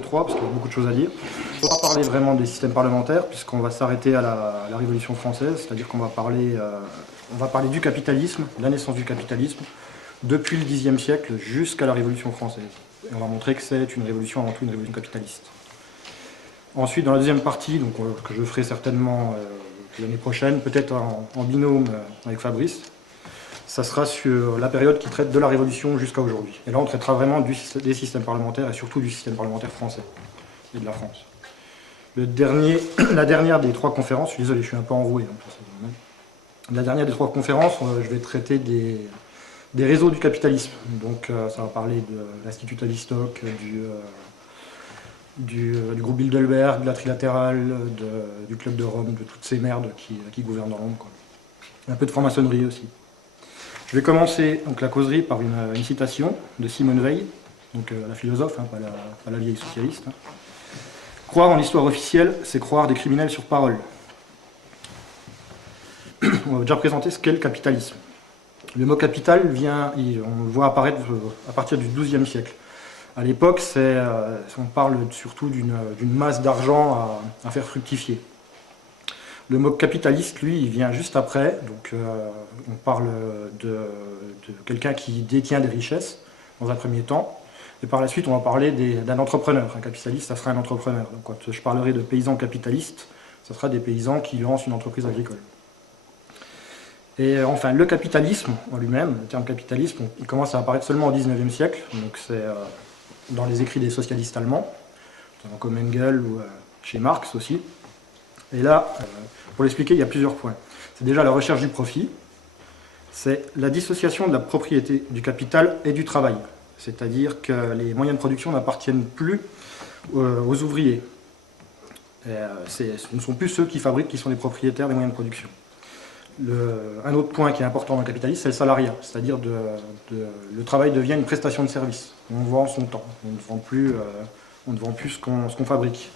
3 parce qu'il y a beaucoup de choses à dire. On va parler vraiment des systèmes parlementaires puisqu'on va s'arrêter à la Révolution française, c'est-à-dire qu'on va parler, du capitalisme, de la naissance du capitalisme, depuis le Xe siècle jusqu'à la Révolution française. Et on va montrer que c'est une révolution avant tout une révolution capitaliste. Ensuite, dans la deuxième partie, donc, que je ferai certainement l'année prochaine, peut-être en binôme avec Fabrice, ça sera sur la période qui traite de la Révolution jusqu'à aujourd'hui. Et là, on traitera vraiment des systèmes parlementaires et surtout du système parlementaire français et de la France. La dernière des trois conférences, je suis désolé, je suis un peu enroué. La dernière des trois conférences, je vais traiter des réseaux du capitalisme. Donc ça va parler de l'Institut Tavistock, du groupe Bilderberg, de la Trilatérale, du Club de Rome, de toutes ces merdes qui gouvernent dans l'ombre. Un peu de franc-maçonnerie aussi. Je vais commencer donc, la causerie par une citation de Simone Veil, donc, la philosophe, hein, pas la vieille socialiste. Hein. Croire en l'histoire officielle, c'est croire des criminels sur parole. On va déjà présenter ce qu'est le capitalisme. Le mot capital on le voit apparaître à partir du XIIe siècle. À l'époque, on parle surtout d'une masse d'argent à faire fructifier. Le mot capitaliste, lui, il vient juste après. Donc, on parle de quelqu'un qui détient des richesses, dans un premier temps. Et par la suite, on va parler d'un entrepreneur. Un capitaliste, ça sera un entrepreneur. Donc, quand je parlerai de paysans capitalistes, ça sera des paysans qui lancent une entreprise agricole. Et enfin, le capitalisme en lui-même, le terme capitalisme, il commence à apparaître seulement au XIXe siècle. Donc, c'est dans les écrits des socialistes allemands, comme Engels ou chez Marx aussi. Et là, pour l'expliquer, il y a plusieurs points. C'est déjà la recherche du profit, c'est la dissociation de la propriété du capital et du travail. C'est-à-dire que les moyens de production n'appartiennent plus aux ouvriers. Ce ne sont plus ceux qui fabriquent qui sont les propriétaires des moyens de production. Un autre point qui est important dans le capitalisme, c'est le salariat. C'est-à-dire le travail devient une prestation de service. On vend son temps. On ne vend plus ce qu'on fabrique.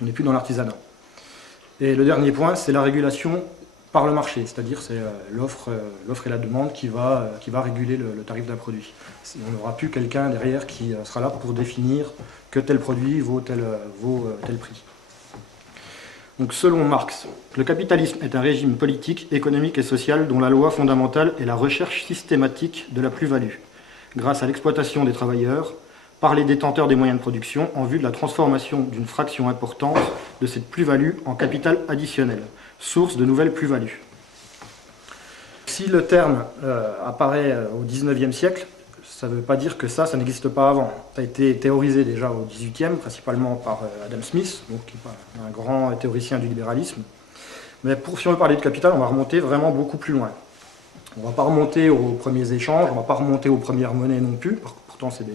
On n'est plus dans l'artisanat. Et le dernier point, c'est la régulation par le marché, c'est-à-dire c'est l'offre et la demande qui va réguler le tarif d'un produit. On n'aura plus quelqu'un derrière qui sera là pour définir que tel produit vaut tel prix. Donc selon Marx, le capitalisme est un régime politique, économique et social dont la loi fondamentale est la recherche systématique de la plus-value, grâce à l'exploitation des travailleurs, par les détenteurs des moyens de production en vue de la transformation d'une fraction importante de cette plus-value en capital additionnel, source de nouvelles plus-values. Si le terme apparaît au XIXe siècle, ça ne veut pas dire que ça n'existe pas avant. Ça a été théorisé déjà au XVIIIe, principalement par Adam Smith, donc, qui est un grand théoricien du libéralisme. Mais si on veut parler de capital, on va remonter vraiment beaucoup plus loin. On ne va pas remonter aux premiers échanges, on ne va pas remonter aux premières monnaies non plus, pourtant c'est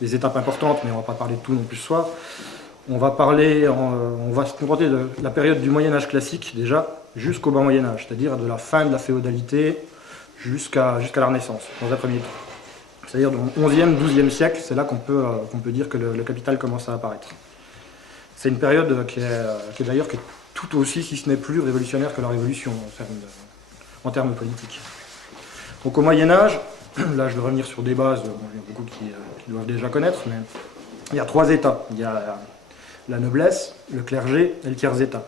des étapes importantes, mais on ne va pas parler de tout non plus ce soir. On va se contenter de la période du Moyen-Âge classique, déjà, jusqu'au bas Moyen-Âge, c'est-à-dire de la fin de la féodalité jusqu'à la Renaissance, dans un premier temps. C'est-à-dire dans le XIe, XIIe siècle, c'est là qu'on peut dire que le capital commence à apparaître. C'est une période qui est d'ailleurs tout aussi, si ce n'est plus révolutionnaire que la Révolution en termes politiques. Donc au Moyen-Âge, là je vais revenir sur des bases, il y a beaucoup qui doivent déjà connaître, mais il y a trois états. Il y a la noblesse, le clergé et le tiers-état.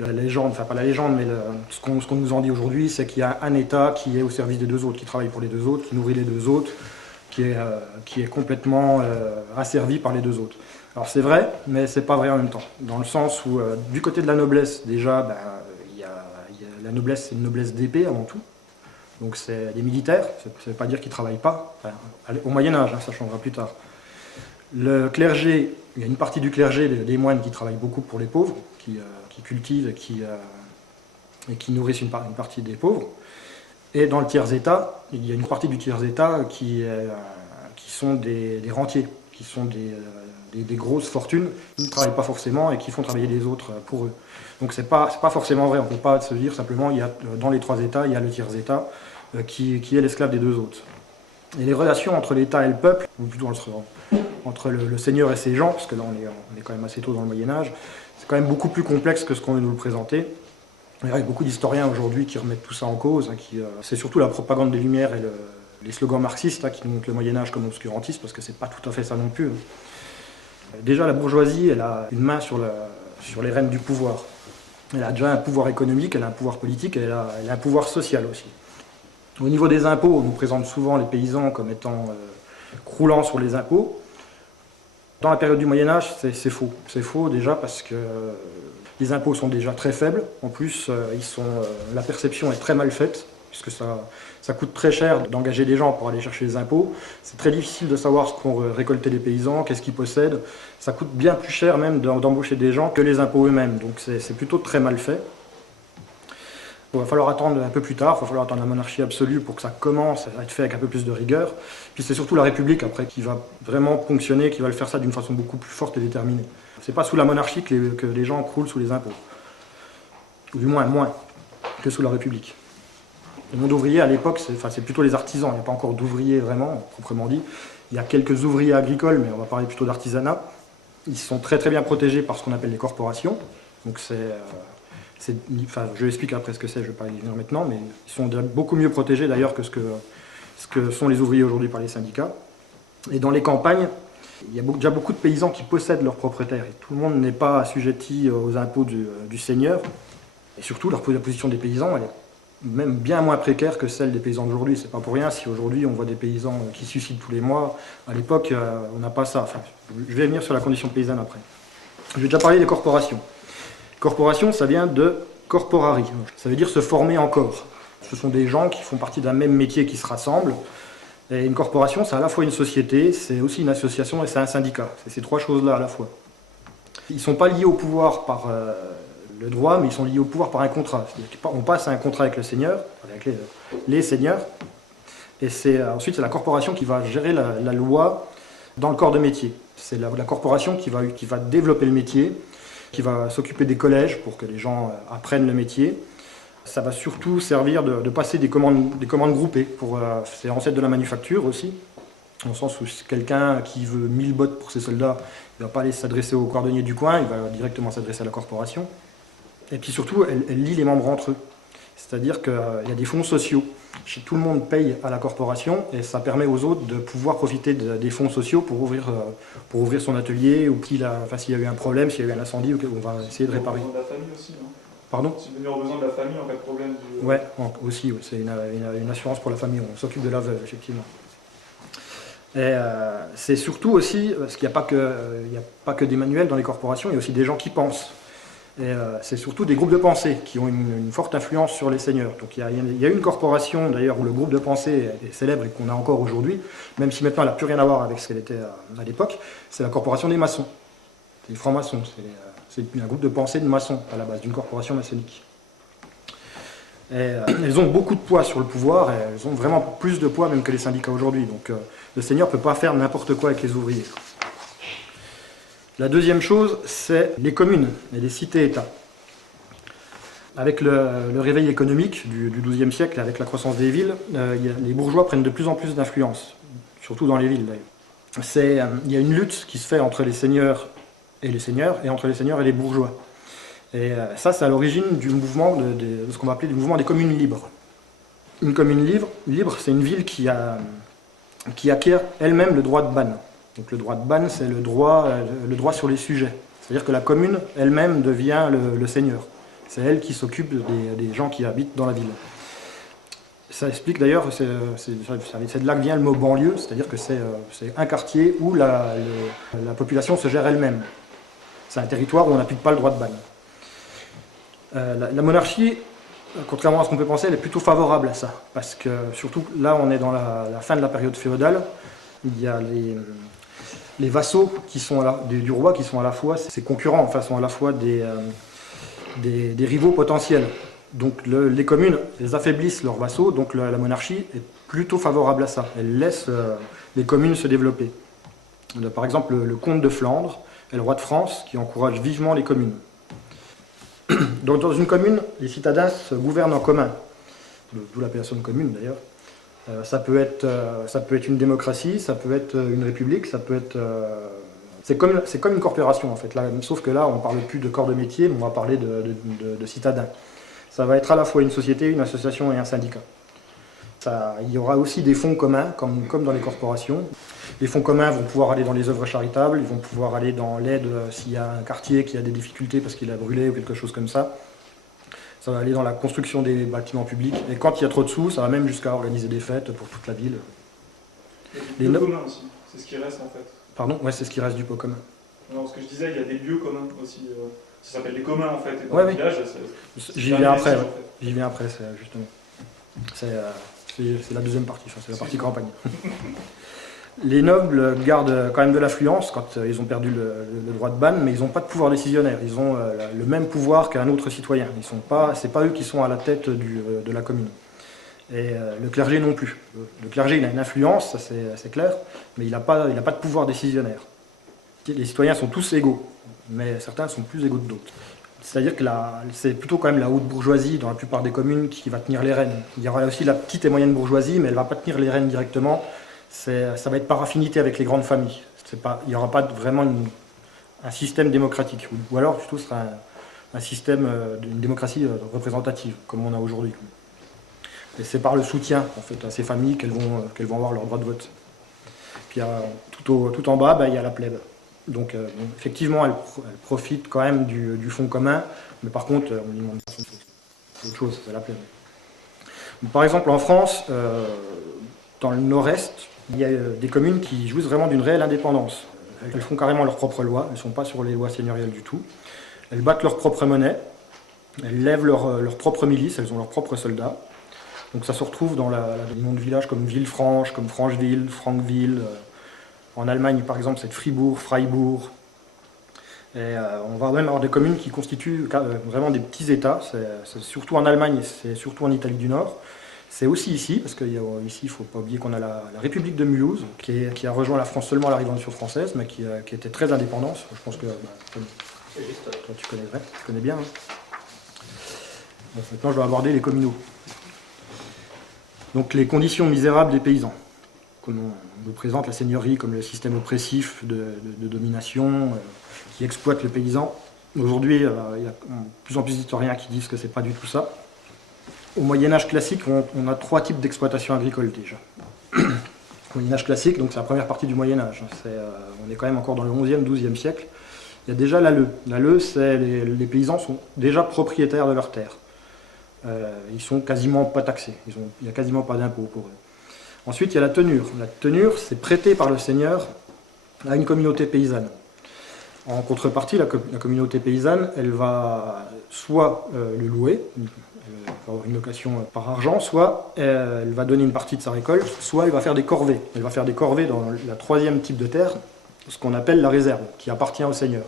La légende, enfin pas la légende, mais ce qu'on nous en dit aujourd'hui, c'est qu'il y a un état qui est au service des deux autres, qui travaille pour les deux autres, qui nourrit les deux autres, qui est complètement asservi par les deux autres. Alors c'est vrai, mais c'est pas vrai en même temps. Dans le sens où, du côté de la noblesse, déjà, la noblesse, c'est une noblesse d'épée avant tout. Donc c'est des militaires, ça ne veut pas dire qu'ils ne travaillent pas. Enfin, au Moyen-Âge, ça changera plus tard. Le clergé, il y a une partie du clergé, des moines qui travaillent beaucoup pour les pauvres, qui cultivent et qui nourrissent une partie des pauvres. Et dans le tiers-état, il y a une partie du tiers-état qui sont des rentiers, qui sont des grosses fortunes, qui ne travaillent pas forcément et qui font travailler les autres pour eux. Donc c'est pas forcément vrai, on ne peut pas se dire simplement, dans les trois états, il y a le tiers-état qui est l'esclave des deux autres. Et les relations entre l'État et le peuple, ou plutôt entre le seigneur et ses gens, parce que là on est quand même assez tôt dans le Moyen-Âge, c'est quand même beaucoup plus complexe que ce qu'on veut nous le présenter. Il y a beaucoup d'historiens aujourd'hui qui remettent tout ça en cause. C'est surtout la propagande des Lumières et les slogans marxistes qui nous montrent le Moyen-Âge comme obscurantiste, parce que c'est pas tout à fait ça non plus. Déjà, la bourgeoisie, elle a une main sur les rênes du pouvoir. Elle a déjà un pouvoir économique, elle a un pouvoir politique, elle a un pouvoir social aussi. Au niveau des impôts, on nous présente souvent les paysans comme étant croulant sur les impôts. Dans la période du Moyen-Âge, c'est faux. C'est faux déjà parce que les impôts sont déjà très faibles. En plus, la perception est très mal faite, puisque ça coûte très cher d'engager des gens pour aller chercher les impôts. C'est très difficile de savoir ce qu'ont récolté les paysans, qu'est-ce qu'ils possèdent. Ça coûte bien plus cher même d'embaucher des gens que les impôts eux-mêmes. Donc c'est plutôt très mal fait. Il va falloir attendre un peu plus tard, il va falloir attendre la monarchie absolue pour que ça commence à être fait avec un peu plus de rigueur. Puis c'est surtout la République après qui va vraiment ponctionner, qui va le faire ça d'une façon beaucoup plus forte et déterminée. C'est pas sous la monarchie que les gens croulent sous les impôts. Ou du moins que sous la République. Le monde ouvrier à l'époque, c'est plutôt les artisans, il n'y a pas encore d'ouvriers vraiment, proprement dit. Il y a quelques ouvriers agricoles, mais on va parler plutôt d'artisanat. Ils sont très très bien protégés par ce qu'on appelle les corporations. Donc je explique après ce que c'est, je ne vais pas y venir maintenant, mais ils sont beaucoup mieux protégés d'ailleurs que ce que sont les ouvriers aujourd'hui par les syndicats. Et dans les campagnes, il y a déjà beaucoup de paysans qui possèdent leurs propres terres. Et tout le monde n'est pas assujetti aux impôts du seigneur. Et surtout, la position des paysans, elle est même bien moins précaire que celle des paysans d'aujourd'hui. C'est pas pour rien si aujourd'hui on voit des paysans qui se suicident tous les mois. À l'époque, on n'a pas ça. Enfin, je vais venir sur la condition paysanne après. Je vais déjà parler des corporations. Corporation, ça vient de corporari, ça veut dire se former en corps. Ce sont des gens qui font partie d'un même métier qui se rassemblent. Et une corporation, c'est à la fois une société, c'est aussi une association et c'est un syndicat. C'est ces trois choses-là à la fois. Ils ne sont pas liés au pouvoir par le droit, mais ils sont liés au pouvoir par un contrat. On passe à un contrat avec le seigneur, avec les seigneurs, et ensuite c'est la corporation qui va gérer la loi dans le corps de métier. C'est la corporation qui va développer le métier, qui va s'occuper des collèges pour que les gens apprennent le métier. Ça va surtout servir de passer des commandes groupées. C'est l'ancêtre de la manufacture aussi, dans le sens où quelqu'un qui veut 1000 bottes pour ses soldats, il ne va pas aller s'adresser au cordonnier du coin, il va directement s'adresser à la corporation. Et puis surtout, elle lie les membres entre eux. C'est-à-dire qu'il y a des fonds sociaux. Tout le monde paye à la corporation et ça permet aux autres de pouvoir profiter des fonds sociaux pour ouvrir son atelier ou s'il y a eu un problème, s'il y a eu un incendie, on va essayer de réparer. De la famille aussi, non ? Pardon ? Subvenir aux besoins de la famille en cas de problème. Ouais, aussi, c'est une assurance pour la famille, on s'occupe de la veuve, effectivement. Et c'est surtout aussi, parce qu'il n'y a pas que des manuels dans les corporations, il y a aussi des gens qui pensent. Et c'est surtout des groupes de pensée qui ont une forte influence sur les seigneurs. Donc il y a une corporation d'ailleurs où le groupe de pensée est célèbre et qu'on a encore aujourd'hui, même si maintenant elle n'a plus rien à voir avec ce qu'elle était à l'époque, c'est la corporation des maçons. C'est les francs-maçons, c'est un groupe de pensée de maçons à la base, d'une corporation maçonnique. Et, elles ont beaucoup de poids sur le pouvoir, et elles ont vraiment plus de poids même que les syndicats aujourd'hui. Donc le seigneur ne peut pas faire n'importe quoi avec les ouvriers. La deuxième chose, c'est les communes et les cités-États. Avec le réveil économique du XIIe siècle, avec la croissance des villes, les bourgeois prennent de plus en plus d'influence, surtout dans les villes d'ailleurs. Il y a une lutte qui se fait entre les seigneurs, et entre les seigneurs et les bourgeois. Et ça, c'est à l'origine du mouvement de ce qu'on va appeler du mouvement des communes libres. Une commune libre, c'est une ville qui acquiert elle-même le droit de ban. Donc le droit de ban, c'est le droit sur les sujets. C'est-à-dire que la commune elle-même devient le seigneur. C'est elle qui s'occupe des gens qui habitent dans la ville. Ça explique d'ailleurs, c'est de là que vient le mot banlieue, c'est-à-dire que c'est un quartier où la population se gère elle-même. C'est un territoire où on n'applique pas le droit de ban. La monarchie, contrairement à ce qu'on peut penser, elle est plutôt favorable à ça. Parce que surtout là, on est dans la fin de la période féodale. Il y a les vassaux du roi qui sont à la fois ses concurrents, enfin sont à la fois des rivaux potentiels. Donc les communes, elles affaiblissent leurs vassaux, donc la monarchie est plutôt favorable à ça. Elle laisse les communes se développer. On a par exemple le comte de Flandre et le roi de France qui encouragent vivement les communes. Donc dans une commune, les citadins se gouvernent en commun, d'où l'appellation de commune d'ailleurs. Ça peut être une démocratie, ça peut être une république, ça peut être... c'est comme une corporation en fait, là, sauf que là on ne parle plus de corps de métier, mais on va parler de citadins. Ça va être à la fois une société, une association et un syndicat. Il y aura aussi des fonds communs, comme dans les corporations. Les fonds communs vont pouvoir aller dans les œuvres charitables, ils vont pouvoir aller dans l'aide s'il y a un quartier qui a des difficultés parce qu'il a brûlé ou quelque chose comme ça. Ça va aller dans la construction des bâtiments publics. Et quand il y a trop de sous, ça va même jusqu'à organiser des fêtes pour toute la ville. Les lieux communs aussi, c'est ce qui reste en fait. Pardon? Ouais, c'est ce qui reste du pot commun. Non, ce que je disais, il y a des lieux communs aussi. Ça s'appelle les communs en fait. Et dans Ouais, le oui. village, J'y viens après. en fait. J'y viens après, justement. C'est la deuxième partie, enfin, c'est la partie campagne. Les nobles gardent quand même de l'affluence quand ils ont perdu le droit de ban, mais ils n'ont pas de pouvoir décisionnaire. Ils ont le même pouvoir qu'un autre citoyen. C'est pas eux qui sont à la tête de la commune. Et le clergé non plus. Le clergé, il a une influence, ça c'est clair, mais il n'a pas de pouvoir décisionnaire. Les citoyens sont tous égaux, mais certains sont plus égaux que d'autres. C'est-à-dire que c'est plutôt quand même la haute bourgeoisie dans la plupart des communes qui va tenir les rênes. Il y aura aussi la petite et moyenne bourgeoisie, mais elle ne va pas tenir les rênes directement. Ça va être par affinité avec les grandes familles. Il n'y aura pas vraiment un système démocratique. Ou alors plutôt ce sera un système d'une démocratie représentative, comme on a aujourd'hui. Et c'est par le soutien en fait, à ces familles qu'elles vont avoir leur droit de vote. Puis tout en bas, il y a la plèbe. Donc effectivement, elle profite quand même du fonds commun, mais par contre, on lui demande autre chose, c'est la plèbe. Donc, par exemple, en France, dans le nord-est, il y a des communes qui jouissent vraiment d'une réelle indépendance. Elles font carrément leurs propres lois, elles ne sont pas sur les lois seigneuriales du tout. Elles battent leur propre monnaie, elles lèvent leur propre milice, elles ont leurs propres soldats. Donc ça se retrouve dans les noms de villages comme Villefranche, comme Francheville, Francville. En Allemagne, par exemple, c'est Fribourg, Freiburg. Et on va même avoir des communes qui constituent vraiment des petits États. C'est surtout en Allemagne et c'est surtout en Italie du Nord. C'est aussi ici, parce qu'ici, il ne faut pas oublier qu'on a la République de Mulhouse, qui a rejoint la France seulement à la Révolution française, mais qui était très indépendante. Je pense que toi, tu connais bien. Hein. Bon, maintenant, je vais aborder les communaux. Donc les conditions misérables des paysans. Comme on nous présente la seigneurie comme le système oppressif de domination qui exploite le paysan. Aujourd'hui, il y a de plus en plus d'historiens qui disent que c'est pas du tout ça. Au Moyen-Âge classique, on a 3 types d'exploitation agricole déjà. Au Moyen-Âge classique, donc c'est la première partie du Moyen-Âge. On est quand même encore dans le 11e, 12e siècle. Il y a déjà l'alleu. L'alleu, c'est les paysans sont déjà propriétaires de leurs terres. Ils sont quasiment pas taxés. Il n'y a quasiment pas d'impôt pour eux. Ensuite, il y a la tenure. La tenure, c'est prêté par le seigneur à une communauté paysanne. En contrepartie, la communauté paysanne, elle va soit le louer, elle va avoir une location par argent, soit elle va donner une partie de sa récolte, soit elle va faire des corvées. Elle va faire des corvées dans la 3e type de terre, ce qu'on appelle la réserve, qui appartient au seigneur.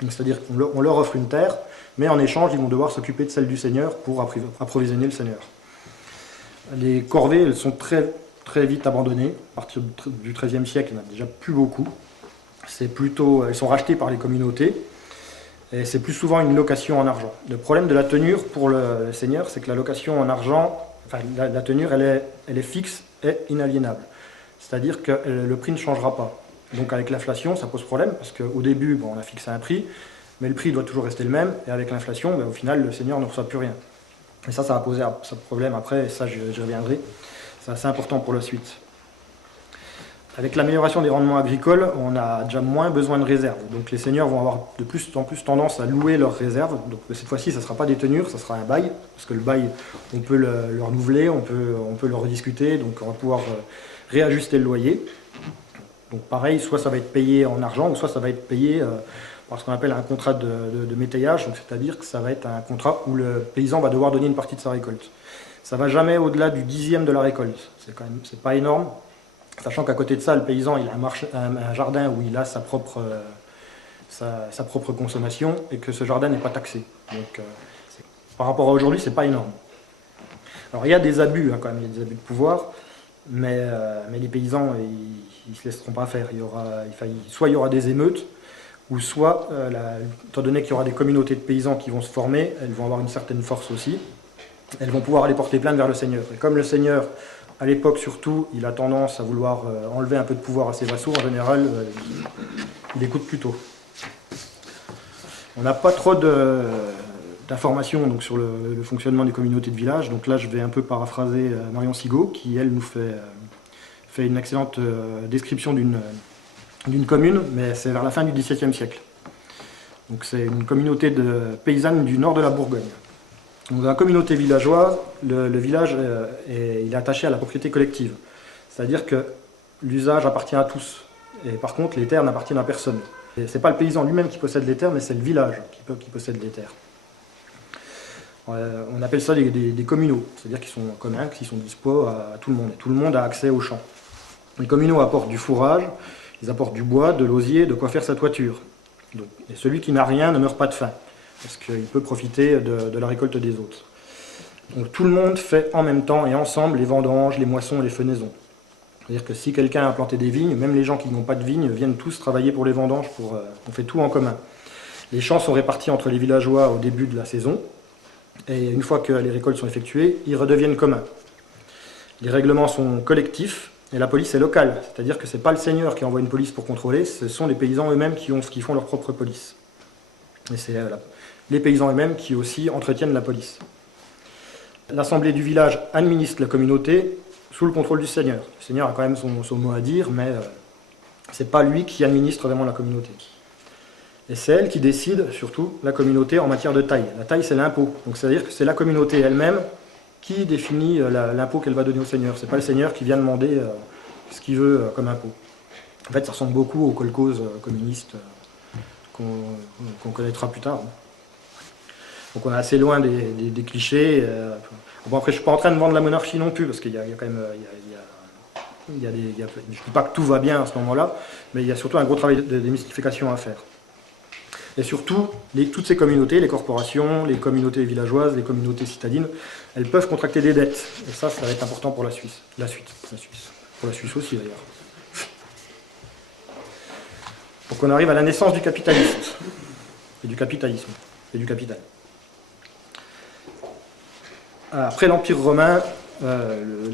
C'est-à-dire qu'on leur offre une terre, mais en échange, ils vont devoir s'occuper de celle du seigneur pour approvisionner le seigneur. Les corvées, elles sont très, très vite abandonnées. À partir du XIIIe siècle, il n'y en a déjà plus beaucoup. Elles sont rachetées par les communautés. Et c'est plus souvent une location en argent. Le problème de la tenure pour le seigneur, c'est que la location en argent, la tenure, elle est fixe et inaliénable. C'est-à-dire que le prix ne changera pas. Donc avec l'inflation, ça pose problème, parce qu'au début, on a fixé un prix, mais le prix doit toujours rester le même, et avec l'inflation, au final, le seigneur ne reçoit plus rien. Et ça va poser un problème après, et ça, j'y reviendrai. C'est assez important pour la suite. Avec l'amélioration des rendements agricoles, on a déjà moins besoin de réserves. Donc les seigneurs vont avoir de plus en plus tendance à louer leurs réserves. Donc cette fois-ci, ça ne sera pas des tenures, ça sera un bail, parce que le bail, on peut le renouveler, on peut le rediscuter, donc on va pouvoir réajuster le loyer. Donc pareil, soit ça va être payé en argent, ou soit ça va être payé par ce qu'on appelle un contrat de métayage, c'est-à-dire que ça va être un contrat où le paysan va devoir donner une partie de sa récolte. Ça ne va jamais au-delà du 10e de la récolte, c'est pas énorme, sachant qu'à côté de ça, le paysan il a un jardin où il a sa propre consommation et que ce jardin n'est pas taxé. Donc par rapport à aujourd'hui, c'est pas énorme. Alors il y a des abus, quand même, il y a des abus de pouvoir, mais les paysans, ils ne se laisseront pas faire. Soit il y aura des émeutes, ou soit, étant donné qu'il y aura des communautés de paysans qui vont se former, elles vont avoir une certaine force aussi, elles vont pouvoir aller porter plainte vers le seigneur. Et comme le seigneur, à l'époque surtout, il a tendance à vouloir enlever un peu de pouvoir à ses vassaux, en général, il écoute plutôt. On n'a pas trop d'informations donc, sur le fonctionnement des communautés de village, donc là je vais un peu paraphraser Marion Sigaud, qui elle nous fait fait une excellente description d'une commune, mais c'est vers la fin du XVIIe siècle. Donc c'est une communauté paysanne du nord de la Bourgogne. Donc dans la communauté villageoise, le village il est attaché à la propriété collective. C'est-à-dire que l'usage appartient à tous. Et par contre, les terres n'appartiennent à personne. Ce n'est pas le paysan lui-même qui possède les terres, mais c'est le village qui possède les terres. On appelle ça des communaux, c'est-à-dire qu'ils sont communs, qu'ils sont dispo à tout le monde. Et tout le monde a accès aux champs. Les communaux apportent du fourrage, ils apportent du bois, de l'osier, de quoi faire sa toiture. Donc, et celui qui n'a rien ne meurt pas de faim, parce qu'il peut profiter de la récolte des autres. Donc tout le monde fait en même temps et ensemble les vendanges, les moissons et les fenaisons. C'est-à-dire que si quelqu'un a planté des vignes, même les gens qui n'ont pas de vignes viennent tous travailler pour les vendanges, on fait tout en commun. Les champs sont répartis entre les villageois au début de la saison, et une fois que les récoltes sont effectuées, ils redeviennent communs. Les règlements sont collectifs, et la police est locale, c'est-à-dire que ce n'est pas le seigneur qui envoie une police pour contrôler, ce sont les paysans eux-mêmes qui font leur propre police. Et c'est les paysans eux-mêmes qui aussi entretiennent la police. L'assemblée du village administre la communauté sous le contrôle du seigneur. Le seigneur a quand même son mot à dire, mais ce n'est pas lui qui administre vraiment la communauté. Et c'est elle qui décide, surtout, la communauté en matière de taille. La taille, c'est l'impôt. Donc c'est-à-dire que c'est la communauté elle-même qui définit l'impôt qu'elle va donner au seigneur. Ce n'est pas le seigneur qui vient demander ce qu'il veut comme impôt. En fait, ça ressemble beaucoup aux kolkhozes communistes qu'on connaîtra plus tard. Donc on est assez loin des clichés. Bon, après, je ne suis pas en train de vendre la monarchie non plus, parce qu'il y a quand même... je ne dis pas que tout va bien à ce moment-là, mais il y a surtout un gros travail de démystification à faire. Et surtout, toutes ces communautés, les corporations, les communautés villageoises, les communautés citadines, elles peuvent contracter des dettes. Et ça va être important pour la Suisse. Pour la Suisse aussi, d'ailleurs. Donc on arrive à la naissance du capitalisme. Et du capitalisme. Et du capital. Après l'Empire romain,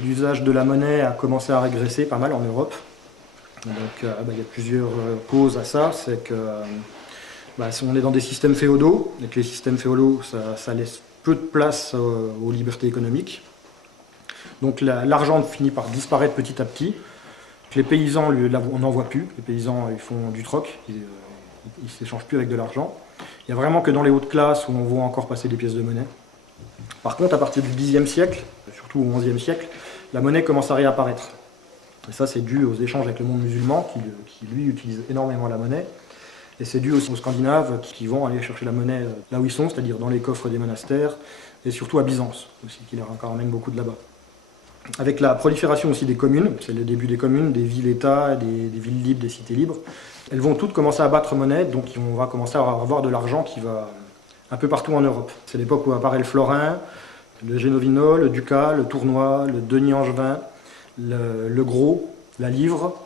l'usage de la monnaie a commencé à régresser pas mal en Europe. Donc il y a plusieurs causes à ça. C'est que on est dans des systèmes féodaux, et que les systèmes féodaux, ça laisse peu de place aux libertés économiques. Donc l'argent finit par disparaître petit à petit. Les paysans, on n'en voit plus. Les paysans, ils font du troc, ils ne s'échangent plus avec de l'argent. Il n'y a vraiment que dans les hautes classes où on voit encore passer des pièces de monnaie. Par contre, à partir du Xe siècle, surtout au XIe siècle, la monnaie commence à réapparaître. Et ça, c'est dû aux échanges avec le monde musulman, qui lui, utilise énormément la monnaie. Et c'est dû aussi aux Scandinaves qui vont aller chercher la monnaie là où ils sont, c'est-à-dire dans les coffres des monastères, et surtout à Byzance, aussi, qui leur ramène beaucoup de là-bas. Avec la prolifération aussi des communes, c'est le début des communes, des villes-États, des villes libres, des cités libres, elles vont toutes commencer à battre monnaie, donc on va commencer à avoir de l'argent qui va un peu partout en Europe. C'est l'époque où apparaît le florin, le génovinol, le ducat, le tournois, le denier angevin, le gros, la livre,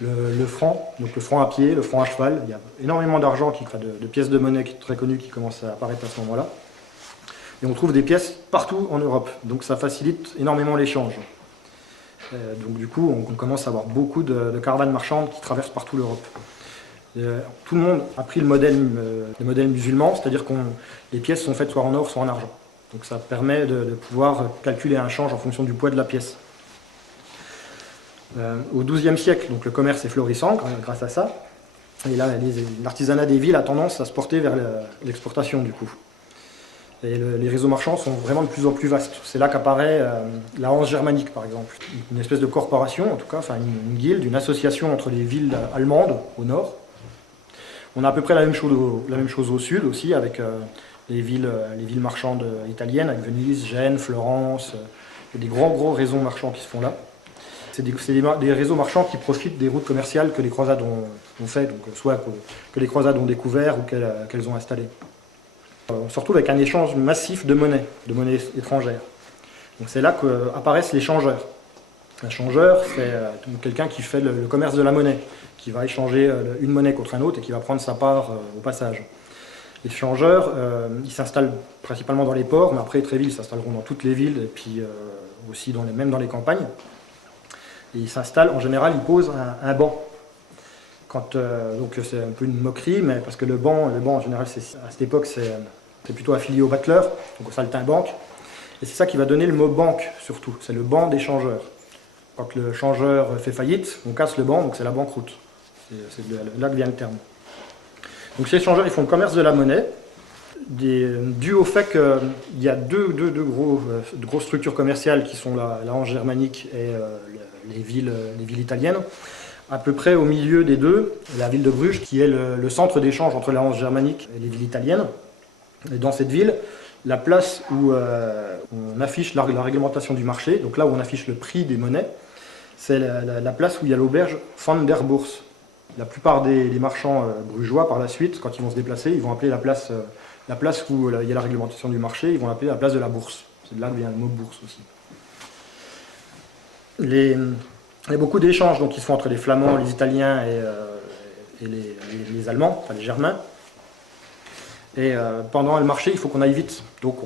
le franc, donc le franc à pied, le franc à cheval. Il y a énormément d'argent, de pièces de monnaie très connues qui commencent à apparaître à ce moment-là. Et on trouve des pièces partout en Europe, donc ça facilite énormément l'échange. Donc du coup, on commence à avoir beaucoup de caravanes marchandes qui traversent partout l'Europe. Tout le monde a pris le modèle musulman, c'est-à-dire que les pièces sont faites soit en or, soit en argent. Donc ça permet de pouvoir calculer un change en fonction du poids de la pièce. Au XIIe siècle, donc le commerce est florissant grâce à ça. Et là, l'artisanat des villes a tendance à se porter vers l'exportation du coup. Et les réseaux marchands sont vraiment de plus en plus vastes. C'est là qu'apparaît la Hanse germanique, par exemple. Une espèce de corporation, en tout cas, enfin une guilde, une association entre les villes allemandes au nord. On a à peu près la même chose au sud aussi, avec les villes marchandes italiennes, avec Venise, Gênes, Florence. Il y a des gros réseaux marchands qui se font là. C'est des réseaux marchands qui profitent des routes commerciales que les croisades ont fait, donc soit que les croisades ont découvert ou qu'elles ont installées. On se retrouve avec un échange massif de monnaie étrangère. Donc c'est là qu'apparaissent les changeurs. Un changeur, c'est quelqu'un qui fait le commerce de la monnaie, qui va échanger une monnaie contre un autre et qui va prendre sa part au passage. Les changeurs, ils s'installent principalement dans les ports, mais après très vite ils s'installeront dans toutes les villes et puis aussi même dans les campagnes. Et ils s'installent, en général, ils posent un banc. Donc c'est un peu une moquerie, mais parce que le banc en général, à cette époque, c'est plutôt affilié au battleur, donc au saltimbanque. Et c'est ça qui va donner le mot banque, surtout. C'est le banc des changeurs. Quand le changeur fait faillite, on casse le banc, donc c'est la banqueroute. C'est de là que vient le terme. Donc ces changeurs, ils font le commerce de la monnaie, dû au fait qu'il y a deux grosses structures commerciales qui sont la Hanse germanique et les villes italiennes. À peu près au milieu des deux, la ville de Bruges, qui est le centre d'échange entre la Hanse germanique et les villes italiennes. Et dans cette ville, la place où on affiche la réglementation du marché, donc là où on affiche le prix des monnaies, c'est la place où il y a l'auberge Van der Bourse. La plupart des marchands brugeois, par la suite, quand ils vont se déplacer, ils vont appeler la place où il y a la réglementation du marché, ils vont l'appeler la place de la bourse. C'est de là que vient le mot bourse aussi. Il y a beaucoup d'échanges donc, qui se font entre les Flamands, les Italiens et les Allemands, enfin les Germains. Et pendant le marché, il faut qu'on aille vite. Donc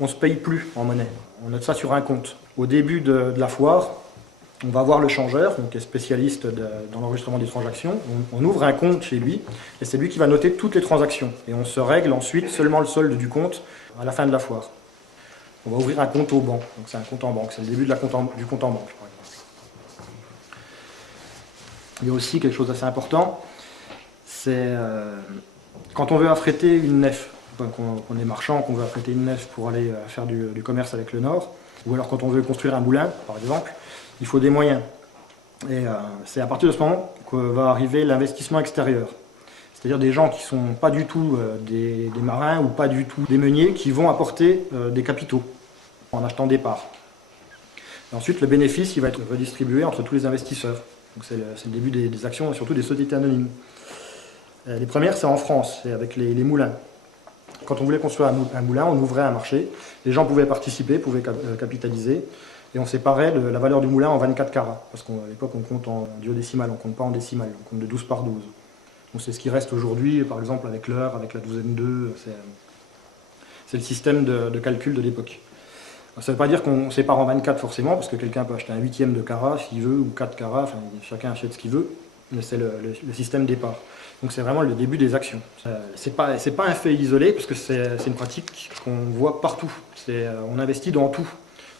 on ne se paye plus en monnaie. On note ça sur un compte. Au début de la foire, on va voir le changeur, donc, qui est spécialiste dans l'enregistrement des transactions. On ouvre un compte chez lui, et c'est lui qui va noter toutes les transactions. Et on se règle ensuite seulement le solde du compte à la fin de la foire. On va ouvrir un compte au banc. Donc c'est un compte en banque. C'est le début du compte en banque, par exemple. Il y a aussi quelque chose d'assez important, c'est quand on veut affréter une nef, qu'on est marchand, qu'on veut affréter une nef pour aller faire du commerce avec le Nord, ou alors quand on veut construire un moulin, par exemple, il faut des moyens. Et c'est à partir de ce moment que va arriver l'investissement extérieur. C'est-à-dire des gens qui ne sont pas du tout des marins ou pas du tout des meuniers, qui vont apporter des capitaux en achetant des parts. Et ensuite, le bénéfice il va être redistribué entre tous les investisseurs. Donc c'est le début des actions et surtout des sociétés anonymes. Les premières, c'est en France, c'est avec les moulins. Quand on voulait construire un moulin, on ouvrait un marché, les gens pouvaient participer, pouvaient capitaliser, et on séparait la valeur du moulin en 24 carats, parce qu'à l'époque on compte en duodécimal, on ne compte pas en décimal, on compte de 12 par 12. Donc c'est ce qui reste aujourd'hui, par exemple avec l'heure, avec la douzaine 2, c'est le système de calcul de l'époque. Ça ne veut pas dire qu'on sépare en 24 forcément, parce que quelqu'un peut acheter un huitième de carat s'il veut, ou 4 carats, enfin chacun achète ce qu'il veut, mais c'est le système départ. Donc c'est vraiment le début des actions. C'est pas un fait isolé, parce que c'est une pratique qu'on voit partout. On investit dans tout,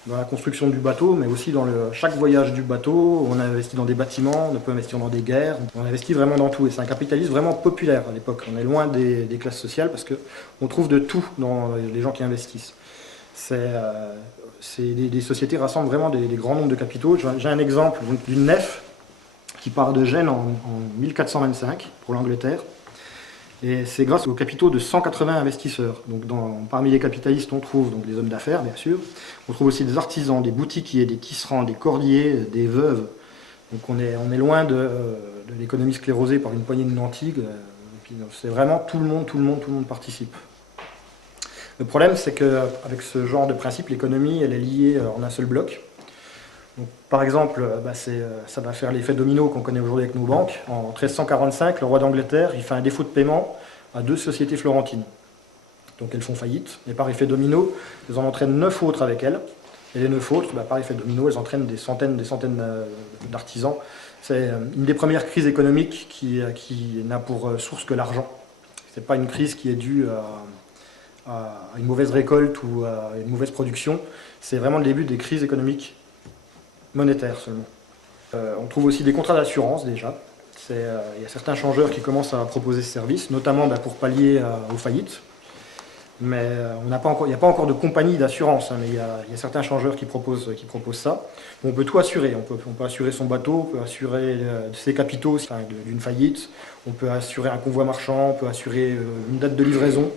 dans la construction du bateau, mais aussi dans chaque voyage du bateau, on investit dans des bâtiments, on peut investir dans des guerres, on investit vraiment dans tout, et c'est un capitalisme vraiment populaire à l'époque. On est loin des classes sociales, parce qu'on trouve de tout dans les gens qui investissent. Des sociétés rassemblent vraiment des grands nombres de capitaux. J'ai un exemple d'une nef qui part de Gênes en 1425 pour l'Angleterre. Et c'est grâce aux capitaux de 180 investisseurs. Donc parmi les capitalistes, on trouve donc des hommes d'affaires, bien sûr. On trouve aussi des artisans, des boutiquiers, des tisserands, des cordiers, des veuves. Donc on est loin de l'économie sclérosée par une poignée de nantis. C'est vraiment tout le monde participe. Le problème, c'est qu'avec ce genre de principe, l'économie, elle est liée en un seul bloc. Donc, par exemple, ça va faire l'effet domino qu'on connaît aujourd'hui avec nos banques. En 1345, le roi d'Angleterre, il fait un défaut de paiement à 2 sociétés florentines. Donc elles font faillite, et par effet domino, elles en entraînent 9 autres avec elles. Et les 9 autres, par effet domino, elles entraînent des centaines d'artisans. C'est une des premières crises économiques qui n'a pour source que l'argent. Ce n'est pas une crise qui est due à une mauvaise récolte ou à une mauvaise production. C'est vraiment le début des crises économiques monétaires seulement. On trouve aussi des contrats d'assurance déjà. Il y a certains changeurs qui commencent à proposer ce service, notamment pour pallier aux faillites. Mais il n'y a pas encore de compagnie d'assurance, mais il y a certains changeurs qui proposent ça. On peut tout assurer. On peut assurer son bateau, on peut assurer ses capitaux d'une faillite, on peut assurer un convoi marchand, on peut assurer une date de livraison.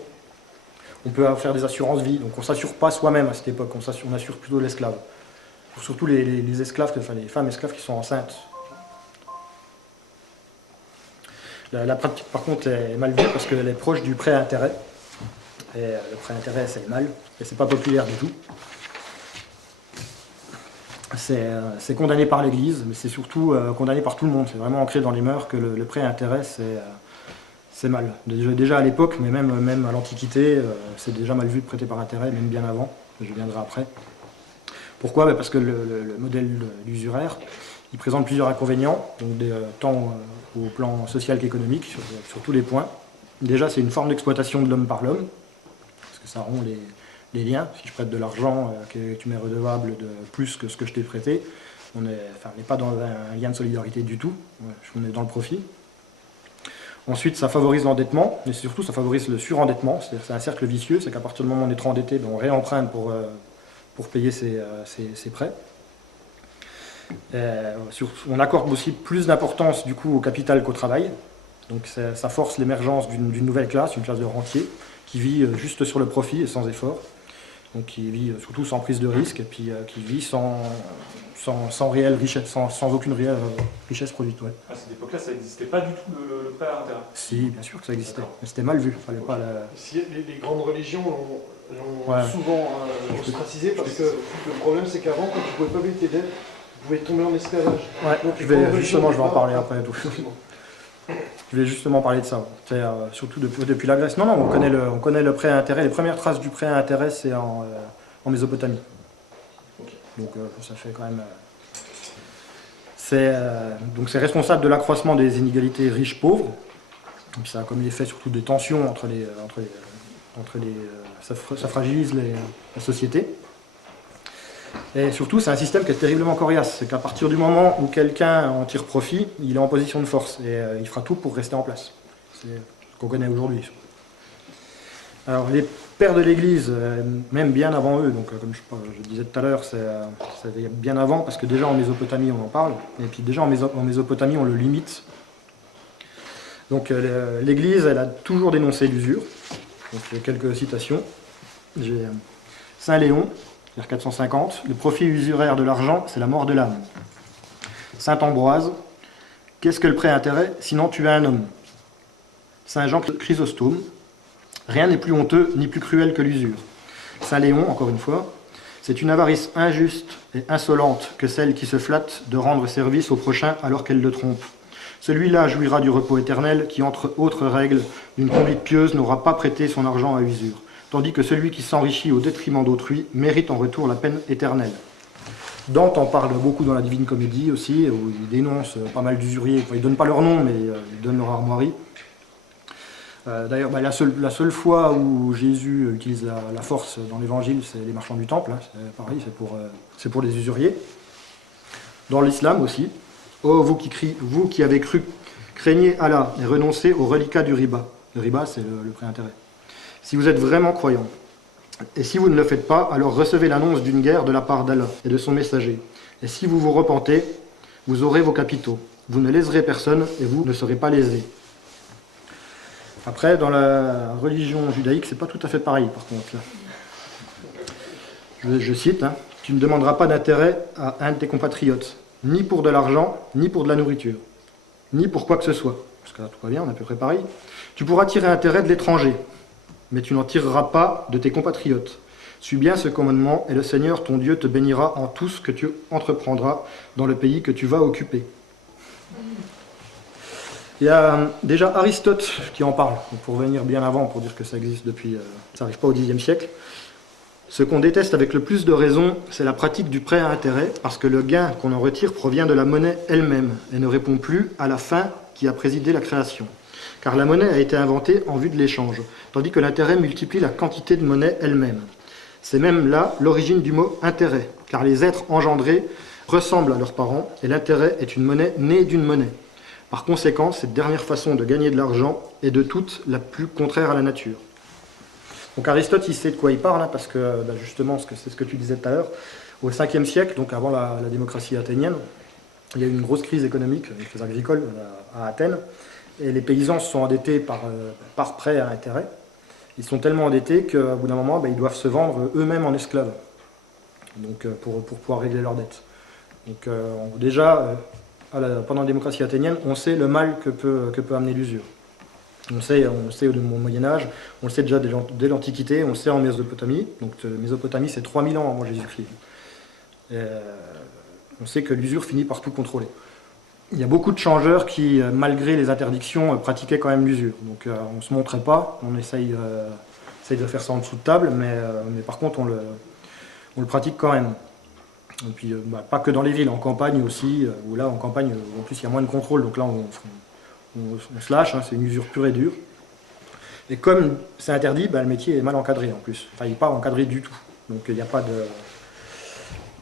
On peut faire des assurances vie, donc on ne s'assure pas soi-même à cette époque, on assure plutôt l'esclave. Surtout les esclaves, enfin les femmes esclaves qui sont enceintes. La pratique par contre est mal vue parce qu'elle est proche du prêt à intérêt. Et le prêt à intérêt c'est mal, et c'est pas populaire du tout. C'est condamné par l'Église, mais c'est surtout condamné par tout le monde. C'est vraiment ancré dans les mœurs que le prêt à intérêt c'est mal. Déjà à l'époque, mais même à l'Antiquité, c'est déjà mal vu de prêter par intérêt, même bien avant, je viendrai après. Pourquoi ? Parce que le modèle d'usuraire, il présente plusieurs inconvénients, donc tant au plan social qu'économique, sur tous les points. Déjà, c'est une forme d'exploitation de l'homme par l'homme, parce que ça rompt les liens. Si je prête de l'argent, que tu m'es redevable de plus que ce que je t'ai prêté, On n'est pas dans un lien de solidarité du tout, on est dans le profit. Ensuite, ça favorise l'endettement, mais surtout ça favorise le surendettement, c'est un cercle vicieux, c'est qu'à partir du moment où on est trop endetté, ben, on réemprunte pour payer ses prêts. On accorde aussi plus d'importance du coup au capital qu'au travail, donc ça force l'émergence d'une nouvelle classe, une classe de rentiers, qui vit juste sur le profit et sans effort, donc qui vit surtout sans prise de risque, et puis qui vit sans réelle richesse, sans aucune réelle richesse produite. Ouais. À cette époque-là, ça n'existait pas du tout le prêt à intérêt. Si, bien sûr que ça existait, mais c'était mal vu. Fallait pas les grandes religions l'ont souvent ostracisé parce que le problème c'est qu'avant, quand tu pouvais pas payer tes dettes, tu pouvais tomber en esclavage. Ouais, donc je vais en parler après. Je vais justement parler de ça. Surtout depuis la Grèce. Non, on connaît le prêt à intérêt. Les premières traces du prêt à intérêt, c'est en Mésopotamie. Okay. Donc ça fait quand même... donc c'est responsable de l'accroissement des inégalités riches-pauvres. Ça a comme effet surtout des tensions ça fragilise la société. Et surtout, c'est un système qui est terriblement coriace. C'est qu'à partir du moment où quelqu'un en tire profit, il est en position de force et il fera tout pour rester en place. C'est ce qu'on connaît aujourd'hui. Alors, les pères de l'Église, même bien avant eux, donc comme je disais tout à l'heure, c'est bien avant, parce que déjà en Mésopotamie, on en parle, et puis déjà en Mésopotamie, on le limite. Donc, l'Église, elle a toujours dénoncé l'usure. Donc, quelques citations. J'ai Saint Léon, vers 450, le profit usuraire de l'argent, c'est la mort de l'âme. Saint Ambroise, qu'est-ce que le prêt-intérêt, sinon tuer un homme? Saint Jean Chrysostome, rien n'est plus honteux ni plus cruel que l'usure. Saint Léon, encore une fois, c'est une avarice injuste et insolente que celle qui se flatte de rendre service au prochain alors qu'elle le trompe. Celui-là jouira du repos éternel qui, entre autres règles, d'une conduite pieuse n'aura pas prêté son argent à usure. Tandis que celui qui s'enrichit au détriment d'autrui mérite en retour la peine éternelle. Dante en parle beaucoup dans la Divine Comédie aussi, où il dénonce pas mal d'usuriers. Il ne donne pas leur nom, mais il donne leur armoirie. D'ailleurs, la seule fois où Jésus utilise la force dans l'Évangile, c'est les marchands du temple. Hein. C'est pareil, c'est pour les usuriers. Dans l'islam aussi. « Oh, vous qui avez cru, craignez Allah et renoncez au reliquat du riba. » Le riba, c'est le prêt-intérêt. Si vous êtes vraiment croyant, et si vous ne le faites pas, alors recevez l'annonce d'une guerre de la part d'Allah et de son messager. Et si vous vous repentez, vous aurez vos capitaux. Vous ne léserez personne et vous ne serez pas lésés. Après, dans la religion judaïque, c'est pas tout à fait pareil, par contre. Je cite, hein, « Tu ne demanderas pas d'intérêt à un de tes compatriotes, ni pour de l'argent, ni pour de la nourriture, ni pour quoi que ce soit. » Parce que là, tout va bien, on est à peu près pareil. « Tu pourras tirer intérêt de l'étranger, mais tu n'en tireras pas de tes compatriotes. Suis bien ce commandement, et le Seigneur, ton Dieu, te bénira en tout ce que tu entreprendras dans le pays que tu vas occuper. » Il y a déjà Aristote qui en parle, pour venir bien avant, pour dire que ça existe depuis... ça n'arrive pas au Xe siècle. Ce qu'on déteste avec le plus de raison, c'est la pratique du prêt à intérêt, parce que le gain qu'on en retire provient de la monnaie elle-même, et ne répond plus à la fin qui a présidé la création. Car la monnaie a été inventée en vue de l'échange, tandis que l'intérêt multiplie la quantité de monnaie elle-même. C'est même là l'origine du mot « intérêt », car les êtres engendrés ressemblent à leurs parents, et l'intérêt est une monnaie née d'une monnaie. Par conséquent, cette dernière façon de gagner de l'argent est de toutes la plus contraire à la nature. Donc Aristote, il sait de quoi il parle, hein, parce que justement, c'est ce que tu disais tout à l'heure, au 5e siècle, donc avant la démocratie athénienne, il y a eu une grosse crise économique, une crise agricole à Athènes, et les paysans se sont endettés par prêt à intérêt. Ils sont tellement endettés qu'au bout d'un moment, ils doivent se vendre eux-mêmes en esclaves, donc, pour pouvoir régler leurs dettes. Donc déjà, pendant la démocratie athénienne, on sait le mal que peut amener l'usure. On le sait au Moyen-Âge, on le sait déjà dès l'Antiquité, on le sait en Mésopotamie. Donc Mésopotamie, c'est 3000 ans avant Jésus-Christ. On sait que l'usure finit par tout contrôler. Il y a beaucoup de changeurs qui, malgré les interdictions, pratiquaient quand même l'usure. Donc on ne se montrait pas, on essaye de faire ça en dessous de table, mais par contre on le pratique quand même. Et puis pas que dans les villes, en campagne aussi, où là en campagne en plus il y a moins de contrôle, donc là on se lâche, hein, c'est une usure pure et dure. Et comme c'est interdit, le métier est mal encadré en plus. Enfin, il n'est pas encadré du tout. Donc il n'y a pas de...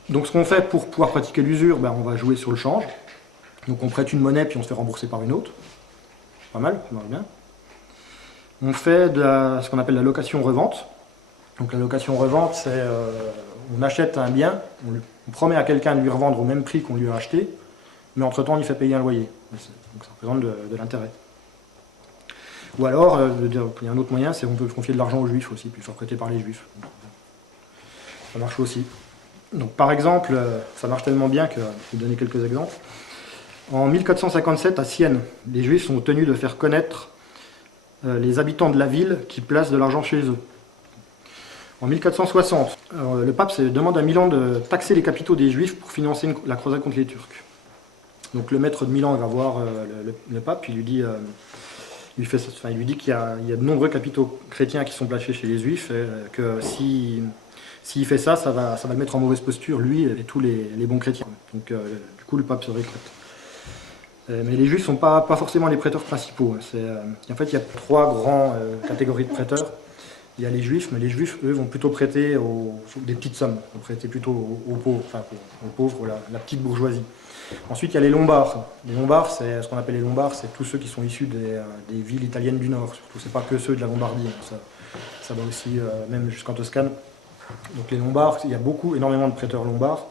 Donc ce qu'on fait pour pouvoir pratiquer l'usure, ben, on va jouer sur le change. Donc on prête une monnaie puis on se fait rembourser par une autre. Pas mal, ça marche bien. On fait ce qu'on appelle la location-revente. Donc la location-revente, c'est on achète un bien, on promet à quelqu'un de lui revendre au même prix qu'on lui a acheté, mais entre-temps on lui fait payer un loyer. Donc ça représente de l'intérêt. Ou alors, il y a un autre moyen, c'est qu'on peut confier de l'argent aux juifs aussi, puis faire prêter par les juifs. Ça marche aussi. Donc par exemple, ça marche tellement bien que je vais vous donner quelques exemples. En 1457, à Sienne, les Juifs sont tenus de faire connaître les habitants de la ville qui placent de l'argent chez eux. En 1460, le pape demande à Milan de taxer les capitaux des Juifs pour financer la croisade contre les Turcs. Donc le maître de Milan va voir le pape, il lui dit, il lui dit qu'il y a de nombreux capitaux chrétiens qui sont placés chez les Juifs, et que s'il fait ça, ça va le mettre en mauvaise posture, lui et tous les bons chrétiens. Donc du coup, le pape se rétracte. Mais les Juifs ne sont pas forcément les prêteurs principaux. En fait, il y a trois grandes catégories de prêteurs. Il y a les Juifs, mais les Juifs, eux, vont plutôt prêter des petites sommes. Ils vont prêter plutôt aux pauvres, aux pauvres, la petite bourgeoisie. Ensuite, il y a les Lombards. Les Lombards, c'est ce qu'on appelle les Lombards, c'est tous ceux qui sont issus des villes italiennes du Nord. Surtout, c'est pas que ceux de la Lombardie. Ça va aussi même jusqu'en Toscane. Donc les Lombards, il y a énormément de prêteurs lombards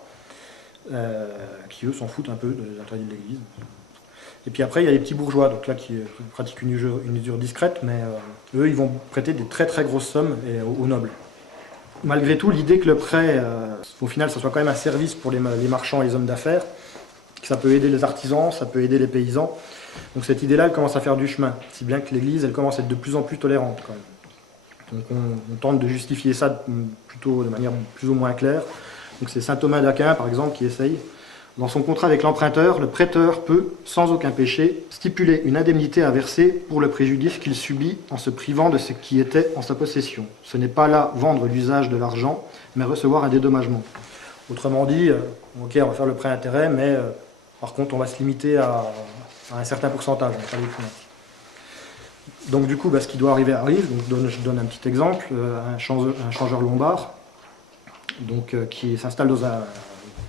qui eux s'en foutent un peu des interdits de l'Église. Et puis après il y a les petits bourgeois, donc là qui pratiquent une usure discrète, mais eux ils vont prêter des très très grosses sommes aux nobles. Malgré tout, l'idée que le prêt, au final, ça soit quand même un service pour les marchands et les hommes d'affaires, que ça peut aider les artisans, ça peut aider les paysans. Donc cette idée-là, elle commence à faire du chemin, si bien que l'Église, elle commence à être de plus en plus tolérante quand même. Donc on tente de justifier ça plutôt de manière plus ou moins claire. Donc c'est saint Thomas d'Aquin par exemple qui essaye. Dans son contrat avec l'emprunteur, le prêteur peut, sans aucun péché, stipuler une indemnité à verser pour le préjudice qu'il subit en se privant de ce qui était en sa possession. Ce n'est pas là vendre l'usage de l'argent, mais recevoir un dédommagement. Autrement dit, ok, on va faire le prêt intérêt, mais par contre on va se limiter à un certain pourcentage. Donc du coup, ce qui doit arriver arrive. Donc, je donne un petit exemple, un changeur lombard qui s'installe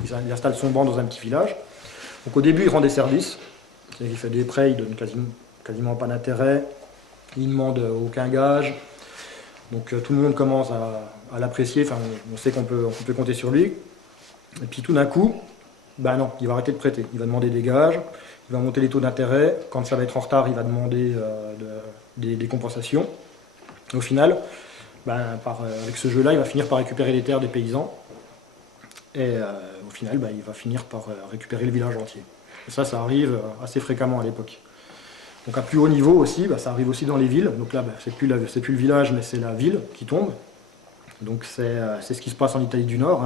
il installe son banc dans un petit village. Donc au début, il rend des services, il fait des prêts, il donne quasiment pas d'intérêt, il ne demande aucun gage. Donc tout le monde commence à l'apprécier, on sait qu'on peut compter sur lui. Et puis tout d'un coup, non, il va arrêter de prêter, il va demander des gages. Il va monter les taux d'intérêt. Quand ça va être en retard, il va demander des compensations. Au final, avec ce jeu-là, il va finir par récupérer les terres des paysans. Et au final, il va finir par récupérer le village entier. Et ça arrive assez fréquemment à l'époque. Donc à plus haut niveau aussi, ça arrive aussi dans les villes. Donc là, c'est plus le village, mais c'est la ville qui tombe. Donc c'est ce qui se passe en Italie du Nord,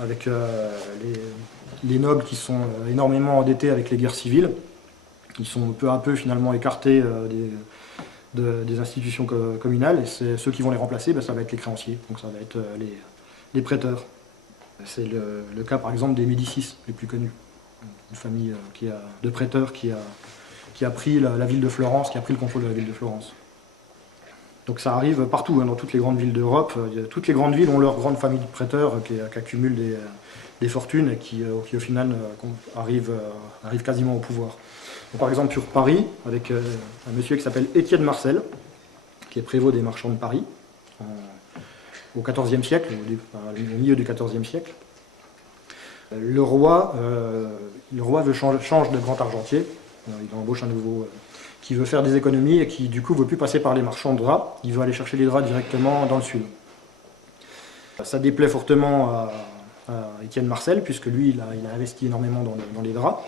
avec les nobles qui sont énormément endettés avec les guerres civiles. Ils sont peu à peu finalement écartés des institutions communales, et ceux qui vont les remplacer, ça va être les créanciers, donc ça va être les prêteurs. C'est le cas par exemple des Médicis, les plus connus. Une famille de prêteurs qui a pris la ville de Florence, qui a pris le contrôle de la ville de Florence. Donc ça arrive partout, dans toutes les grandes villes d'Europe. Toutes les grandes villes ont leur grande famille de prêteurs qui accumulent des fortunes et qui au final arrivent quasiment au pouvoir. Donc, par exemple sur Paris, avec un monsieur qui s'appelle Étienne Marcel, qui est prévôt des marchands de Paris, au XIVe siècle, au milieu du XIVe siècle. Le roi change de grand argentier, il embauche un nouveau qui veut faire des économies et qui du coup ne veut plus passer par les marchands de draps, il veut aller chercher les draps directement dans le sud. Ça déplaît fortement à Étienne Marcel, puisque lui il a investi énormément dans les draps.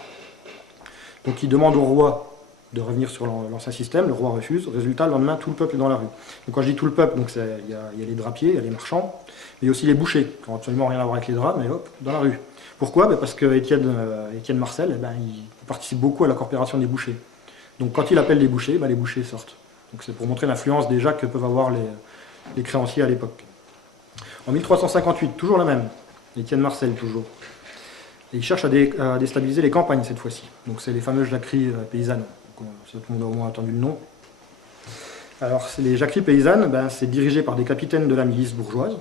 Donc il demande au roi de revenir sur l'ancien système, le roi refuse, résultat le lendemain tout le peuple est dans la rue. Donc quand je dis tout le peuple, il y a les drapiers, il y a les marchands, mais il y a aussi les bouchers, qui n'ont absolument rien à voir avec les draps, mais hop, dans la rue. Pourquoi ? Parce que Étienne Marcel, il participe beaucoup à la coopération des bouchers. Donc quand il appelle les bouchers sortent. Donc c'est pour montrer l'influence déjà que peuvent avoir les créanciers à l'époque. En 1358, toujours la même, Étienne Marcel toujours. Et il cherche à déstabiliser les campagnes cette fois-ci. Donc c'est les fameuses jacqueries paysannes. Tout le monde a au moins entendu le nom. Alors les jacqueries paysannes, c'est dirigé par des capitaines de la milice bourgeoise.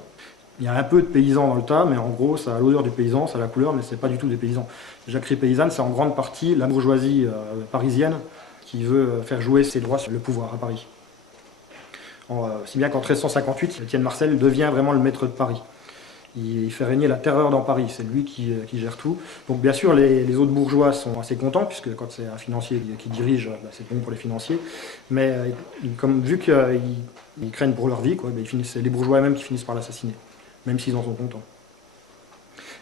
Il y a un peu de paysans dans le tas, mais en gros, ça a l'odeur du paysan, ça a la couleur, mais c'est pas du tout des paysans. Les jacqueries paysannes, c'est en grande partie la bourgeoisie parisienne qui veut faire jouer ses droits sur le pouvoir à Paris. Si bien qu'en 1358, Étienne Marcel devient vraiment le maître de Paris. Il fait régner la terreur dans Paris, c'est lui qui gère tout. Donc bien sûr, les autres bourgeois sont assez contents, puisque quand c'est un financier qui dirige, bah, c'est bon pour les financiers. Mais vu qu'ils craignent pour leur vie, c'est les bourgeois eux-mêmes qui finissent par l'assassiner, même s'ils en sont contents.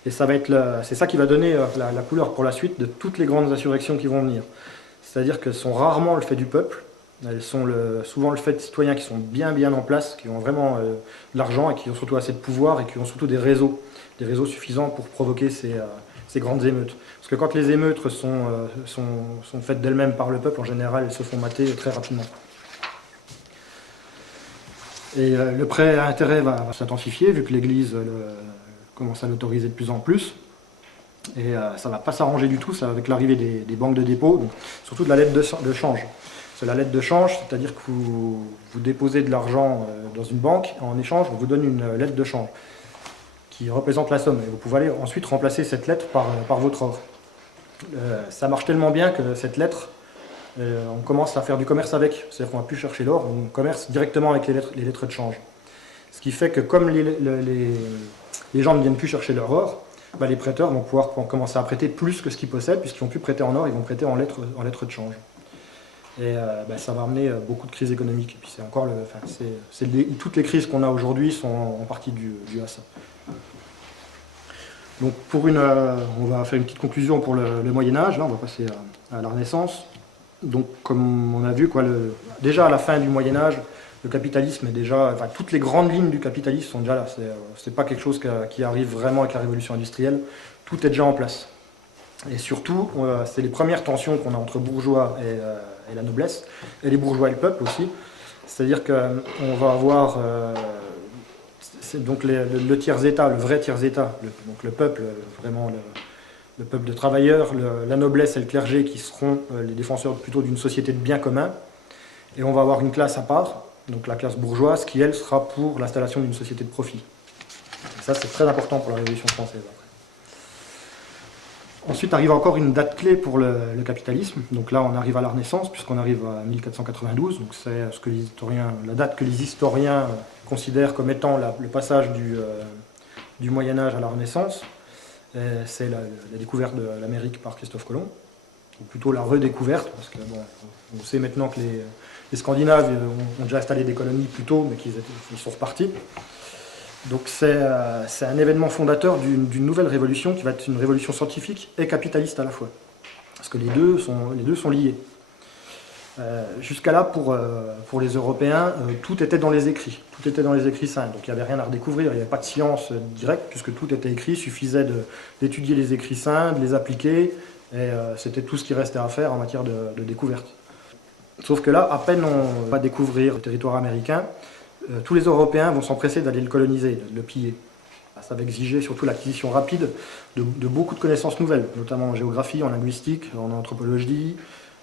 Et c'est ça qui va donner la couleur pour la suite de toutes les grandes insurrections qui vont venir. C'est-à-dire qu'elles sont rarement le fait du peuple, elles sont souvent le fait de citoyens qui sont bien en place, qui ont vraiment de l'argent et qui ont surtout assez de pouvoir et qui ont surtout des réseaux suffisants pour provoquer ces grandes émeutes. Parce que quand les émeutes sont faites d'elles-mêmes par le peuple, en général, elles se font mater très rapidement. Et le prêt à intérêt va s'intensifier, vu que l'Église commence à l'autoriser de plus en plus. Et ça ne va pas s'arranger du tout, ça, avec l'arrivée des banques de dépôt, donc, surtout de la lettre de change. C'est la lettre de change, c'est-à-dire que vous déposez de l'argent dans une banque, en échange, on vous donne une lettre de change qui représente la somme. Et vous pouvez aller ensuite remplacer cette lettre par votre or. Ça marche tellement bien que cette lettre, on commence à faire du commerce avec. C'est-à-dire qu'on ne va plus chercher l'or, on commerce directement avec les lettres de change. Ce qui fait que comme les gens ne viennent plus chercher leur or, bah, les prêteurs vont pouvoir commencer à prêter plus que ce qu'ils possèdent, puisqu'ils ne vont plus prêter en or, ils vont prêter en lettres de change. Et ça va amener beaucoup de crises économiques. Et puis toutes les crises qu'on a aujourd'hui sont en partie dues à ça. Donc on va faire une petite conclusion pour le Moyen-Âge, là on va passer à la Renaissance. Donc comme on a vu, déjà à la fin du Moyen-Âge, le capitalisme est déjà, toutes les grandes lignes du capitalisme sont déjà là. C'est pas quelque chose qui arrive vraiment avec la révolution industrielle. Tout est déjà en place. Et surtout, c'est les premières tensions qu'on a entre bourgeois et la noblesse, et les bourgeois et le peuple aussi. C'est-à-dire qu'on va avoir donc le tiers-état, le vrai tiers-état, donc le peuple, vraiment le peuple de travailleurs, la noblesse et le clergé qui seront les défenseurs plutôt d'une société de biens communs. Et on va avoir une classe à part, donc la classe bourgeoise, qui elle sera pour l'installation d'une société de profit. Et ça c'est très important pour la Révolution française. Ensuite arrive encore une date clé pour le capitalisme. Donc là on arrive à la Renaissance, puisqu'on arrive à 1492, donc c'est la date que les historiens considèrent comme étant le passage du Moyen-Âge à la Renaissance. C'est la découverte de l'Amérique par Christophe Colomb, ou plutôt la redécouverte, parce que on sait maintenant que les Scandinaves ont déjà installé des colonies plus tôt, mais qu'ils sont repartis. Donc c'est un événement fondateur d'une nouvelle révolution qui va être une révolution scientifique et capitaliste à la fois. Parce que les deux sont liés. Jusqu'à là, pour les Européens, tout était dans les écrits. Tout était dans les écrits saints. Donc il n'y avait rien à redécouvrir, il n'y avait pas de science directe, puisque tout était écrit. Il suffisait d'étudier les écrits saints, de les appliquer, et c'était tout ce qui restait à faire en matière de découverte. Sauf que là, à peine on va découvrir le territoire américain, tous les Européens vont s'empresser d'aller le coloniser, de le piller. Ça va exiger surtout l'acquisition rapide de beaucoup de connaissances nouvelles, notamment en géographie, en linguistique, en anthropologie,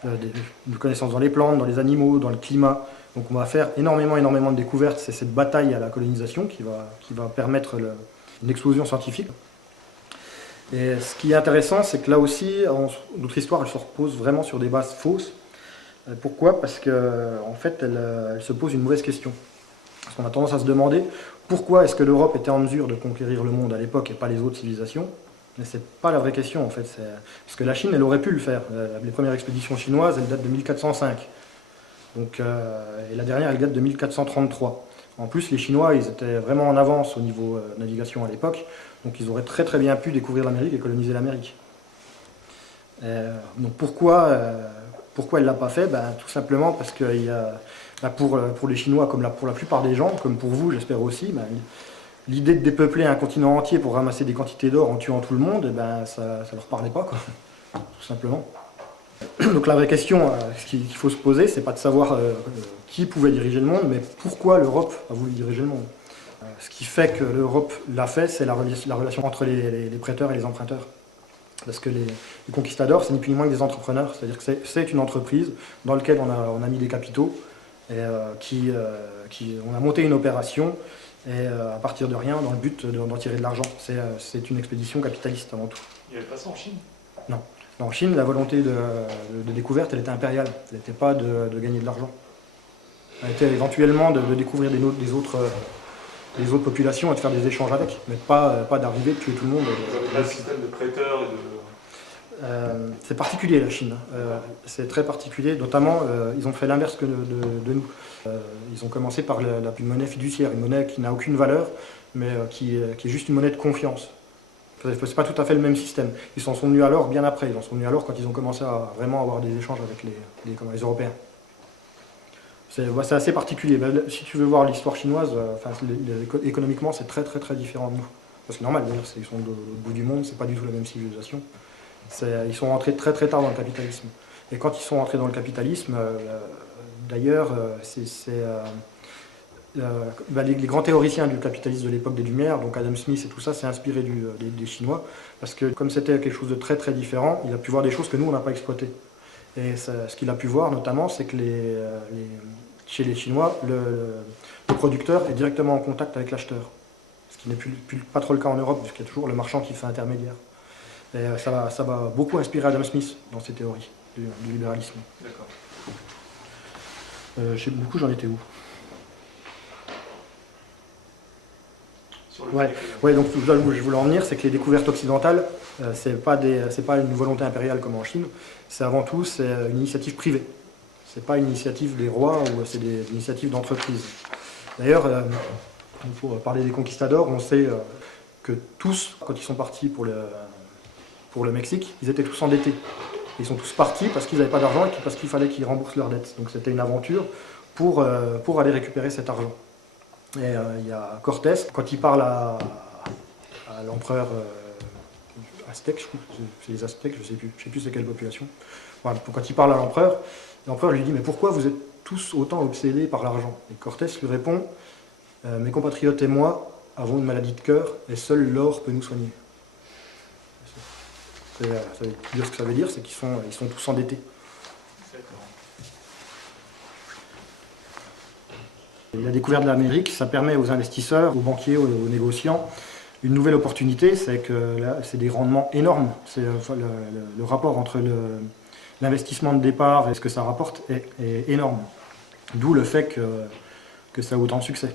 des connaissances dans les plantes, dans les animaux, dans le climat. Donc on va faire énormément de découvertes. C'est cette bataille à la colonisation qui va permettre une explosion scientifique. Et ce qui est intéressant, c'est que là aussi, notre histoire, elle se repose vraiment sur des bases fausses. Pourquoi ? Parce qu'en fait, elle se pose une mauvaise question. Parce qu'on a tendance à se demander pourquoi est-ce que l'Europe était en mesure de conquérir le monde à l'époque et pas les autres civilisations. Mais c'est pas la vraie question en fait. Parce que la Chine, elle aurait pu le faire. Les premières expéditions chinoises, elles datent de 1405. Donc, et la dernière, elle date de 1433. En plus, les Chinois, ils étaient vraiment en avance au niveau navigation à l'époque. Donc ils auraient très bien pu découvrir l'Amérique et coloniser l'Amérique. Donc pourquoi elle ne l'a pas fait ? Tout simplement parce que pour les Chinois, comme pour la plupart des gens, comme pour vous j'espère aussi, l'idée de dépeupler un continent entier pour ramasser des quantités d'or en tuant tout le monde, ça ne leur parlait pas, quoi. Tout simplement. Donc la vraie question qu'il faut se poser, c'est pas de savoir qui pouvait diriger le monde, mais pourquoi l'Europe a voulu diriger le monde. Ce qui fait que l'Europe l'a fait, c'est la relation entre les prêteurs et les emprunteurs. Parce que les conquistadors, c'est ni plus ni moins que des entrepreneurs, c'est-à-dire que c'est une entreprise dans laquelle on a mis des capitaux, et on a monté une opération et à partir de rien dans le but d'en tirer de l'argent. C'est une expédition capitaliste avant tout. Il n'y avait pas ça en Chine? Non. En Chine, la volonté de découverte, elle était impériale. Elle n'était pas de gagner de l'argent. Elle était éventuellement de découvrir des autres populations et de faire des échanges avec, mais pas d'arriver, de tuer tout le monde. Vous n'avez pas le système de prêteurs et de... C'est particulier la Chine, c'est très particulier, notamment ils ont fait l'inverse que de nous. Ils ont commencé par une monnaie fiduciaire, une monnaie qui n'a aucune valeur, mais qui est juste une monnaie de confiance. C'est pas tout à fait le même système. Ils s'en sont venus alors bien après, ils en sont venus alors quand ils ont commencé à vraiment avoir des échanges avec les Européens. C'est assez particulier. Si tu veux voir l'histoire chinoise, économiquement c'est très différent de nous. C'est normal d'ailleurs, ils sont au bout du monde, c'est pas du tout la même civilisation. Ils sont rentrés très tard dans le capitalisme. Et quand ils sont rentrés dans le capitalisme, d'ailleurs, les grands théoriciens du capitalisme de l'époque des Lumières, donc Adam Smith et tout ça, s'est inspiré des Chinois, parce que comme c'était quelque chose de très différent, il a pu voir des choses que nous, on n'a pas exploitées. Et ce qu'il a pu voir notamment, c'est que chez les Chinois, le producteur est directement en contact avec l'acheteur. Ce qui n'est pas trop le cas en Europe, puisqu'il y a toujours le marchand qui fait intermédiaire. Et ça va beaucoup inspirer Adam Smith dans ses théories du libéralisme. D'accord. Du coup, j'en étais où? Sur le Ouais, donc là où je voulais en venir, c'est que les découvertes occidentales, c'est pas une volonté impériale comme en Chine, c'est avant tout une initiative privée. C'est pas une initiative des rois ou c'est des initiatives d'entreprises. D'ailleurs, pour parler des conquistadors, on sait que tous, quand ils sont partis pour le Mexique, ils étaient tous endettés. Ils sont tous partis parce qu'ils n'avaient pas d'argent et parce qu'il fallait qu'ils remboursent leurs dettes. Donc c'était une aventure pour aller récupérer cet argent. Et il y a Cortés, quand il parle à l'empereur aztèque, c'est les Aztèques, je ne sais plus c'est quelle population. Voilà, quand il parle à l'empereur lui dit « Mais pourquoi vous êtes tous autant obsédés par l'argent ?» Et Cortés lui répond « Mes compatriotes et moi avons une maladie de cœur et seul l'or peut nous soigner. » Ça veut dire ce que ça veut dire, c'est qu'ils sont tous endettés. La découverte de l'Amérique, ça permet aux investisseurs, aux banquiers, aux négociants, une nouvelle opportunité, c'est que là, c'est des rendements énormes. Le rapport entre l'investissement de départ et ce que ça rapporte est énorme. D'où le fait que ça a autant de succès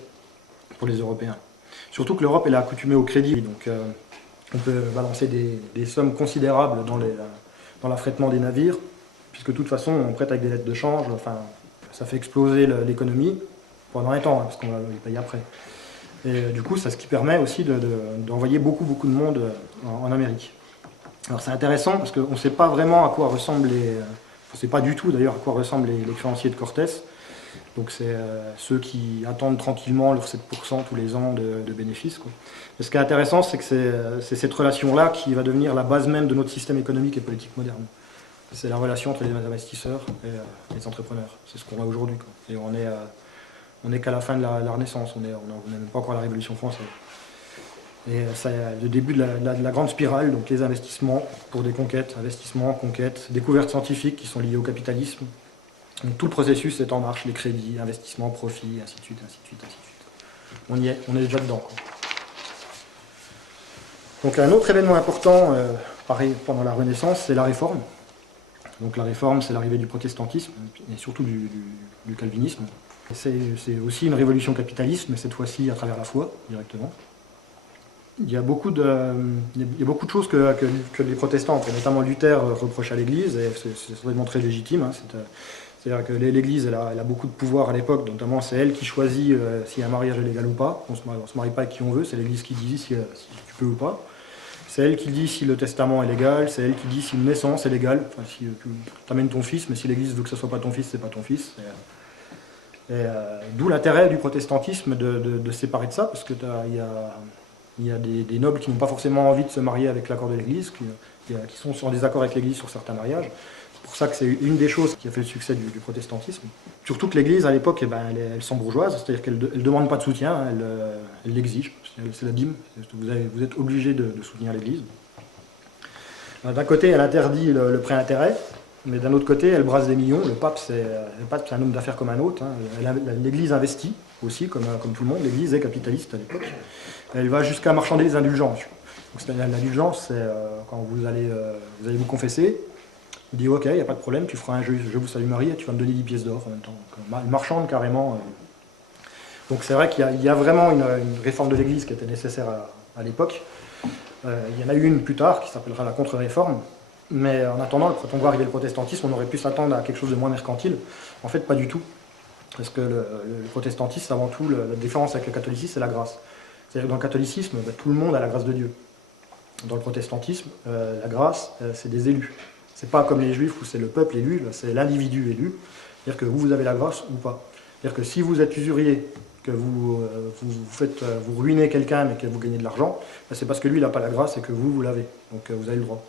pour les Européens. Surtout que l'Europe est accoutumée au crédit, donc on peut balancer des sommes considérables dans l'affrètement des navires, puisque de toute façon on prête avec des lettres de change, enfin, ça fait exploser l'économie pendant un temps, hein, parce qu'on va les payer après. Et du coup, c'est ce qui permet aussi d'envoyer beaucoup de monde en Amérique. Alors c'est intéressant parce qu'on ne sait pas vraiment à quoi ressemblent on ne sait pas du tout d'ailleurs à quoi ressemblent les créanciers de Cortés. Donc c'est ceux qui attendent tranquillement leurs 7% tous les ans de bénéfices, quoi. Et ce qui est intéressant, c'est que c'est cette relation-là qui va devenir la base même de notre système économique et politique moderne. C'est la relation entre les investisseurs et les entrepreneurs. C'est ce qu'on a aujourd'hui, quoi. Et on n'est qu'à la fin de la Renaissance, on n'est même pas encore à la Révolution française. Et c'est le début de la grande spirale, donc les investissements pour des conquêtes, investissements, conquêtes, découvertes scientifiques qui sont liées au capitalisme. Donc tout le processus est en marche, les crédits, investissements, profits, ainsi de suite, ainsi de suite, ainsi de suite. On est déjà dedans, quoi. Donc un autre événement important, pareil, pendant la Renaissance, c'est la Réforme. Donc la Réforme, c'est l'arrivée du protestantisme, et surtout du calvinisme. C'est aussi une révolution capitaliste, mais cette fois-ci à travers la foi, directement. Il y a beaucoup de choses que les protestants, notamment Luther, reprochent à l'Église, et c'est vraiment très légitime. Hein, c'est-à-dire que l'Église, elle a beaucoup de pouvoir à l'époque, notamment c'est elle qui choisit si un mariage est légal ou pas. On se marie pas avec qui on veut, c'est l'Église qui dit si tu peux ou pas. C'est elle qui dit si le testament est légal, c'est elle qui dit si une naissance est légale. Enfin, si tu amènes ton fils, mais si l'Église veut que ce soit pas ton fils, c'est pas ton fils. D'où l'intérêt du protestantisme de se séparer de ça, parce qu'il y a des nobles qui n'ont pas forcément envie de se marier avec l'accord de l'Église, qui sont en désaccord avec l'Église sur certains mariages. C'est pour ça que c'est une des choses qui a fait le succès du protestantisme. Surtout que l'Église, à l'époque, elle s'embourgeoise, c'est-à-dire qu'elle ne demande pas de soutien, hein, elle l'exige. C'est la dîme, vous êtes obligé de soutenir l'Église. D'un côté, elle interdit le prêt-intérêt, mais d'un autre côté, elle brasse des millions. Le pape, c'est un homme d'affaires comme un autre. Hein. L'Église investit aussi, comme tout le monde. L'Église est capitaliste à l'époque. Elle va jusqu'à marchander les indulgences. L'indulgence, c'est quand vous allez vous confesser. Il dit ok, il n'y a pas de problème, tu feras un jeu, je vous salue Marie et tu vas me donner 10 pièces d'or en même temps. Donc, il marchande carrément. Donc c'est vrai qu'il y a vraiment une réforme de l'Église qui était nécessaire à l'époque. Il y en a eu une plus tard qui s'appellera la contre-réforme. Mais en attendant, quand on voit arriver le protestantisme, on aurait pu s'attendre à quelque chose de moins mercantile. En fait, pas du tout. Parce que le protestantisme, avant tout, la différence avec le catholicisme, c'est la grâce. C'est-à-dire que dans le catholicisme, tout le monde a la grâce de Dieu. Dans le protestantisme, la grâce, c'est des élus. C'est pas comme les juifs où c'est le peuple élu, c'est l'individu élu. C'est-à-dire que vous avez la grâce ou pas. C'est-à-dire que si vous êtes usurier, que vous ruinez quelqu'un mais que vous gagnez de l'argent, c'est parce que lui il n'a pas la grâce et que vous l'avez. Donc vous avez le droit.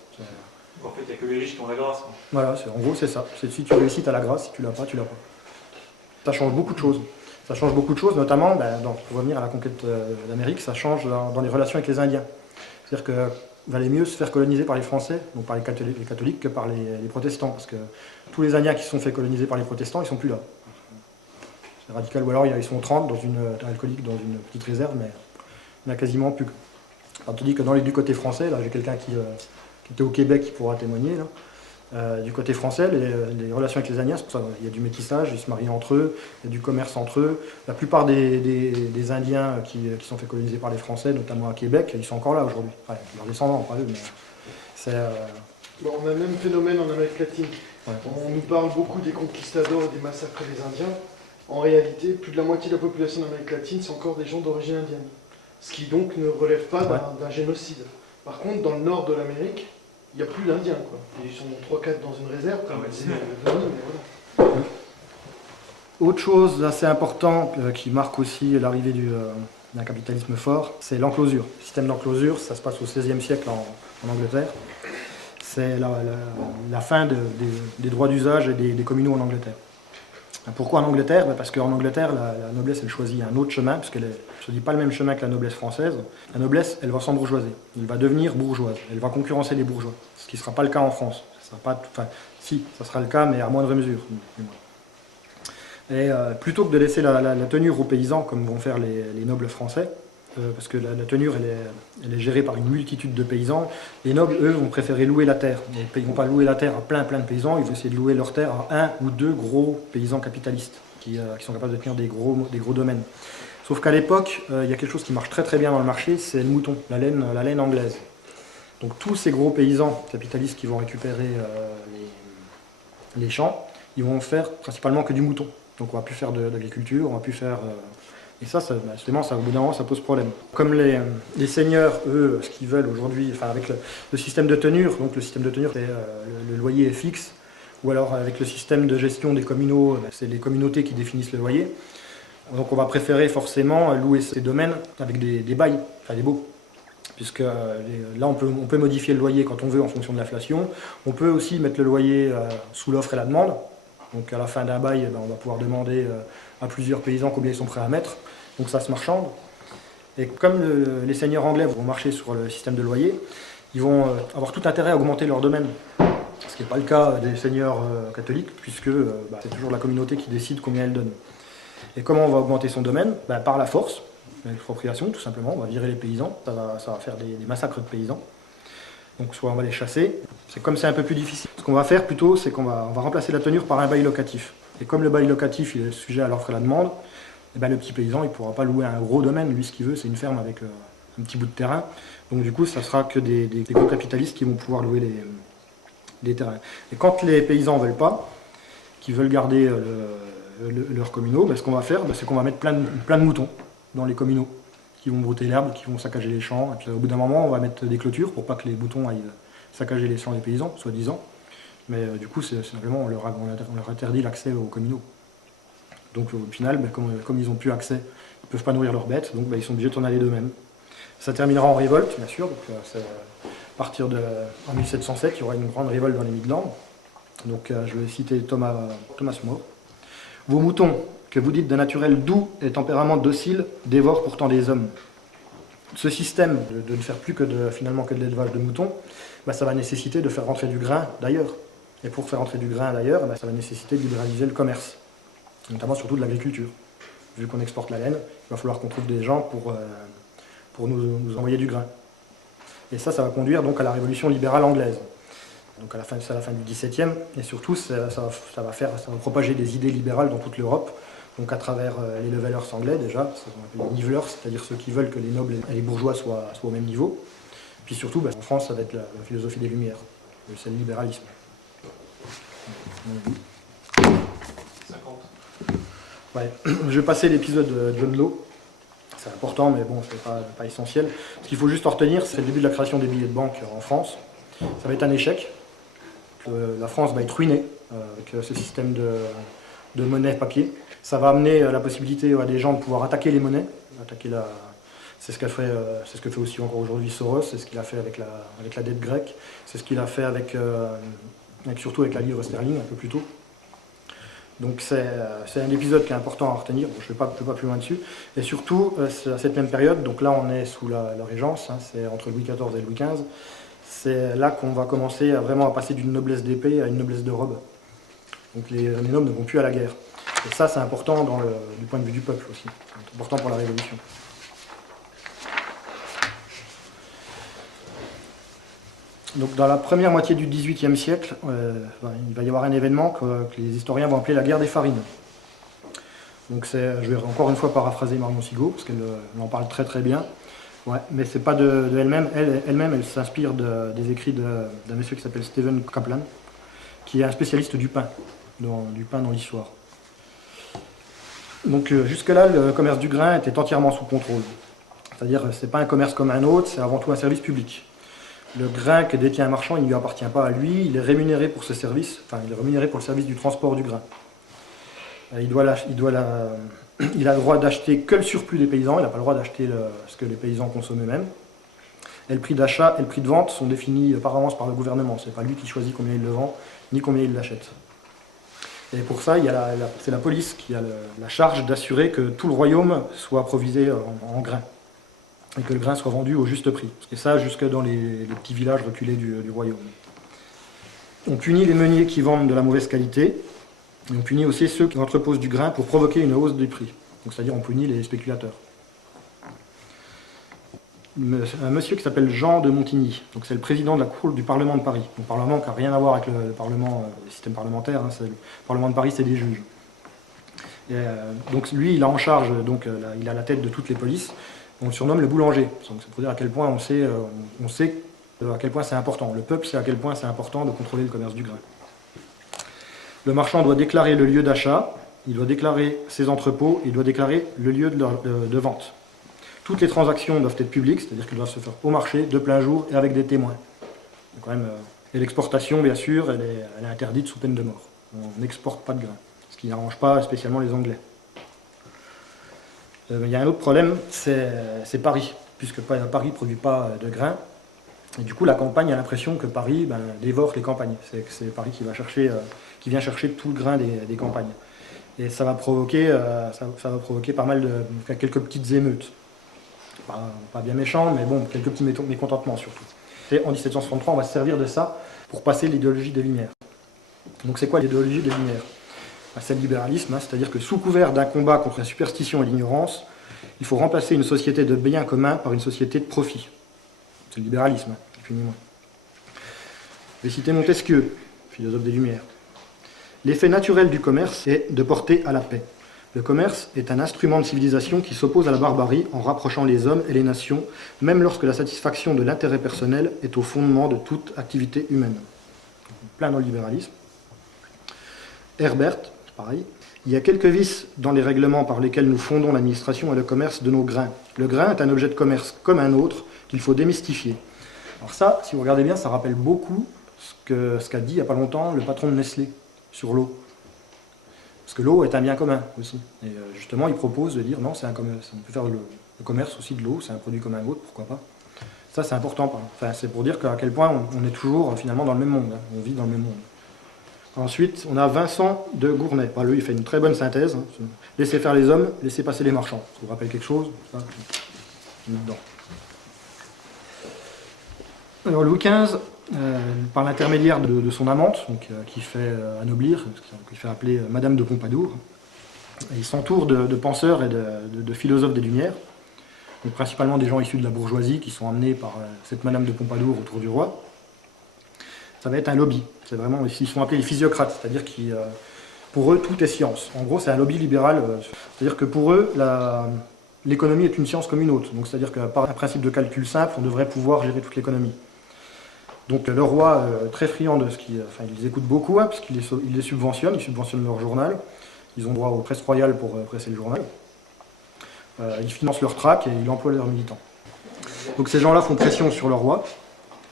En fait, il n'y a que les riches qui ont la grâce. Quoi. Voilà, en gros c'est ça. Si tu réussis, tu as la grâce, si tu l'as pas, tu l'as pas. Ça change beaucoup de choses. Ça change beaucoup de choses, notamment, pour revenir à la conquête d'Amérique, ça change dans les relations avec les Indiens. C'est-à-dire que valait mieux se faire coloniser par les Français, donc par les catholiques, que par les protestants, parce que tous les Indiens qui se sont fait coloniser par les protestants, ils sont plus là. C'est radical, ou alors ils sont 30 dans une alcoolique, dans une petite réserve, mais il n'y en a quasiment plus. Tandis que du côté français, là j'ai quelqu'un qui était au Québec qui pourra témoigner, là. Du côté français, les relations avec les Indiens, c'est pour ça il y a du métissage, ils se marient entre eux, il y a du commerce entre eux. La plupart des Indiens qui sont fait coloniser par les Français, notamment à Québec, ils sont encore là aujourd'hui. Enfin, leurs descendants, pas eux, mais c'est... On a le même phénomène en Amérique latine. Ouais. On nous parle beaucoup des conquistadors et des massacres des Indiens. En réalité, plus de la moitié de la population d'Amérique latine, c'est encore des gens d'origine indienne. Ce qui donc ne relève pas d'un génocide. Par contre, dans le nord de l'Amérique, il n'y a plus d'Indiens, quoi. Ils sont 3-4 dans une réserve, comme disait Denis, mais voilà. Autre chose assez important qui marque aussi l'arrivée d'un capitalisme fort, c'est l'enclosure. Le système d'enclosure, ça se passe au XVIe siècle en Angleterre. C'est la fin des droits d'usage et des communaux en Angleterre. Pourquoi en Angleterre ? Parce qu'en Angleterre, la noblesse, elle choisit un autre chemin, parce qu'elle ne choisit pas le même chemin que la noblesse française. La noblesse, elle va s'embourgeoiser. Elle va devenir bourgeoise. Elle va concurrencer les bourgeois. Ce qui ne sera pas le cas en France. Si, ça sera le cas, mais à moindre mesure. Et plutôt que de laisser la tenure aux paysans, comme vont faire les nobles français, parce que la tenure, elle est gérée par une multitude de paysans, les nobles, eux, vont préférer louer la terre. Ils ne vont pas louer la terre à plein de paysans, ils vont essayer de louer leur terre à un ou deux gros paysans capitalistes, qui sont capables de tenir des gros domaines. Sauf qu'à l'époque, il y a quelque chose qui marche très très bien dans le marché, c'est le mouton, la laine anglaise. Donc tous ces gros paysans capitalistes qui vont récupérer les champs, ils vont faire principalement que du mouton. Donc on ne va plus faire d'agriculture, on va plus faire... Et ça, justement, au bout d'un moment, ça pose problème. Comme les seigneurs, eux, ce qu'ils veulent aujourd'hui, avec le système de tenure, donc le système de tenure, c'est le loyer est fixe, ou alors avec le système de gestion des communaux, c'est les communautés qui définissent le loyer. Donc on va préférer forcément louer ces domaines avec des bails, des baux. Puisque là, on peut modifier le loyer quand on veut en fonction de l'inflation. On peut aussi mettre le loyer sous l'offre et la demande. Donc à la fin d'un bail, on va pouvoir demander à plusieurs paysans combien ils sont prêts à mettre. Donc ça se marchande. Et comme les seigneurs anglais vont marcher sur le système de loyer, ils vont avoir tout intérêt à augmenter leur domaine. Ce qui n'est pas le cas des seigneurs catholiques, puisque c'est toujours la communauté qui décide combien elle donne. Et comment on va augmenter son domaine ? Par la force, l'expropriation tout simplement. On va virer les paysans, ça va faire des massacres de paysans. Donc soit on va les chasser, c'est un peu plus difficile. Ce qu'on va faire plutôt, c'est qu'on va remplacer la tenure par un bail locatif. Et comme le bail locatif il est sujet à l'offre et la demande, le petit paysan il ne pourra pas louer un gros domaine. Lui ce qu'il veut c'est une ferme avec un petit bout de terrain. Donc du coup ça sera que des gros capitalistes qui vont pouvoir louer les terrains. Et quand les paysans ne veulent pas, qui veulent garder leurs communaux, ce qu'on va faire c'est qu'on va mettre plein de moutons dans les communaux, qui vont brouter l'herbe, qui vont saccager les champs. Et puis au bout d'un moment, on va mettre des clôtures pour pas que les moutons aillent saccager les champs des paysans, soi-disant. Mais du coup, c'est simplement, on leur interdit l'accès aux communaux. Donc au final, comme ils n'ont plus accès, ils ne peuvent pas nourrir leurs bêtes, donc ils sont obligés de tourner les d'eux-mêmes. Ça terminera en révolte, bien sûr. Donc, à partir en 1707, il y aura une grande révolte dans les Midlands. Donc je vais citer Thomas More. « Vos moutons, que vous dites d'un naturel doux et tempérament docile, dévorent pourtant des hommes. » Ce système de ne faire plus finalement que de l'élevage de moutons, ça va nécessiter de faire rentrer du grain d'ailleurs. Et pour faire entrer du grain d'ailleurs, eh ben, ça va nécessiter de libéraliser le commerce, notamment surtout de l'agriculture. Vu qu'on exporte la laine, il va falloir qu'on trouve des gens pour nous envoyer du grain. Et ça va conduire donc à la révolution libérale anglaise. Donc c'est à la fin du XVIIe, et surtout ça va propager des idées libérales dans toute l'Europe, donc à travers les levelers anglais déjà, ce qu'on appelle les nivelers, c'est-à-dire ceux qui veulent que les nobles et les bourgeois soient au même niveau. Puis surtout, en France, ça va être la philosophie des Lumières, c'est le libéralisme. 50. Ouais. Je vais passer l'épisode de John Law. C'est important, mais bon, c'est pas essentiel. Ce qu'il faut juste en retenir, c'est le début de la création des billets de banque en France. Ça va être un échec. La France va être ruinée avec ce système de monnaie papier. Ça va amener la possibilité à des gens de pouvoir attaquer les monnaies. C'est ce que fait aussi encore aujourd'hui Soros, c'est ce qu'il a fait avec la dette grecque, c'est ce qu'il a fait surtout avec la livre sterling un peu plus tôt. Donc c'est un épisode qui est important à retenir, je ne vais pas plus loin dessus. Et surtout, à cette même période, donc là on est sous la Régence, hein, c'est entre Louis XIV et Louis XV, c'est là qu'on va commencer vraiment à passer d'une noblesse d'épée à une noblesse de robe. Donc les nobles ne vont plus à la guerre. Et ça c'est important du point de vue du peuple aussi, c'est important pour la Révolution. Donc dans la première moitié du XVIIIe siècle, il va y avoir un événement que les historiens vont appeler la guerre des farines. Donc je vais encore une fois paraphraser Marion Sigaud, parce qu'elle en parle très très bien. Ouais, mais c'est pas de elle-même. Elle s'inspire des écrits d'un monsieur qui s'appelle Stephen Kaplan, qui est un spécialiste du pain dans l'histoire. Donc jusque-là, le commerce du grain était entièrement sous contrôle. C'est-à-dire, c'est pas un commerce comme un autre, c'est avant tout un service public. Le grain que détient un marchand, il ne lui appartient pas à lui, il est rémunéré pour ce service, il est rémunéré pour le service du transport du grain. Il a le droit d'acheter que le surplus des paysans, il n'a pas le droit d'acheter ce que les paysans consomment eux-mêmes. Et le prix d'achat et le prix de vente sont définis par avance par le gouvernement, ce n'est pas lui qui choisit combien il le vend, ni combien il l'achète. Et pour ça, c'est la police qui a la charge d'assurer que tout le royaume soit approvisionné en grain. Et que le grain soit vendu au juste prix. Et ça, jusque dans les petits villages reculés du royaume. On punit les meuniers qui vendent de la mauvaise qualité, et on punit aussi ceux qui entreposent du grain pour provoquer une hausse des prix. Donc, c'est-à-dire on punit les spéculateurs. Un monsieur qui s'appelle Jean de Montigny, donc c'est le président de la Cour du Parlement de Paris. Le Parlement qui n'a rien à voir avec le Parlement, le système parlementaire, hein, le Parlement de Paris, c'est des juges. Et, donc lui, il a en charge, il a la tête de toutes les polices. On le surnomme le boulanger. Donc c'est pour dire à quel point on sait à quel point c'est important. Le peuple sait à quel point c'est important de contrôler le commerce du grain. Le marchand doit déclarer le lieu d'achat, il doit déclarer ses entrepôts, il doit déclarer le lieu de vente. Toutes les transactions doivent être publiques, c'est-à-dire qu'elles doivent se faire au marché, de plein jour et avec des témoins. Et l'exportation, bien sûr, elle est interdite sous peine de mort. On n'exporte pas de grain, ce qui n'arrange pas spécialement les Anglais. Il y a un autre problème, c'est Paris, puisque Paris ne produit pas de grains. Et du coup, la campagne a l'impression que Paris dévore les campagnes. C'est Paris qui vient chercher tout le grain des campagnes. Et ça va provoquer, quelques petites émeutes. Pas bien méchants, mais bon, quelques petits mécontentements surtout. Et en 1763, on va se servir de ça pour passer l'idéologie des Lumières. Donc c'est quoi l'idéologie des Lumières ? C'est le libéralisme, hein, c'est-à-dire que sous couvert d'un combat contre la superstition et l'ignorance, il faut remplacer une société de biens communs par une société de profit. C'est le libéralisme, hein, ni plus ni moins. Je vais citer Montesquieu, philosophe des Lumières. L'effet naturel du commerce est de porter à la paix. Le commerce est un instrument de civilisation qui s'oppose à la barbarie en rapprochant les hommes et les nations, même lorsque la satisfaction de l'intérêt personnel est au fondement de toute activité humaine. Plein dans le libéralisme. Herbert, pareil. Il y a quelques vices dans les règlements par lesquels nous fondons l'administration et le commerce de nos grains. Le grain est un objet de commerce comme un autre qu'il faut démystifier. Alors ça, si vous regardez bien, ça rappelle beaucoup ce qu'a dit il n'y a pas longtemps le patron de Nestlé sur l'eau. Parce que l'eau est un bien commun aussi. Et justement, il propose de dire non, c'est un commerce. On peut faire le commerce aussi de l'eau, c'est un produit comme un autre, pourquoi pas. Ça, c'est important. Enfin, c'est pour dire à quel point on est toujours finalement dans le même monde. Hein. On vit dans le même monde. Ensuite, on a Vincent de Gournay. Lui, il fait une très bonne synthèse. Hein. Laissez faire les hommes, laissez passer les marchands. Ça vous rappelle quelque chose ? Ça, dedans. Alors, Louis XV par l'intermédiaire de son amante, donc, qui fait anoblir, qui fait appeler Madame de Pompadour. Et il s'entoure de penseurs et de philosophes des Lumières, donc principalement des gens issus de la bourgeoisie qui sont amenés par cette Madame de Pompadour autour du roi. Ça va être un lobby. C'est vraiment, ils sont appelés les physiocrates, c'est-à-dire que pour eux, tout est science. En gros, c'est un lobby libéral, c'est-à-dire que pour eux, l'économie est une science comme une autre. Donc, c'est-à-dire que par un principe de calcul simple, on devrait pouvoir gérer toute l'économie. Donc le roi, très friand de ce qui... Enfin, ils les écoutent beaucoup, hein, parce qu'il les subventionne, ils subventionnent leur journal. Ils ont droit aux presses royales pour presser le journal. Ils financent leur traque et ils emploient leurs militants. Donc ces gens-là font pression sur le roi,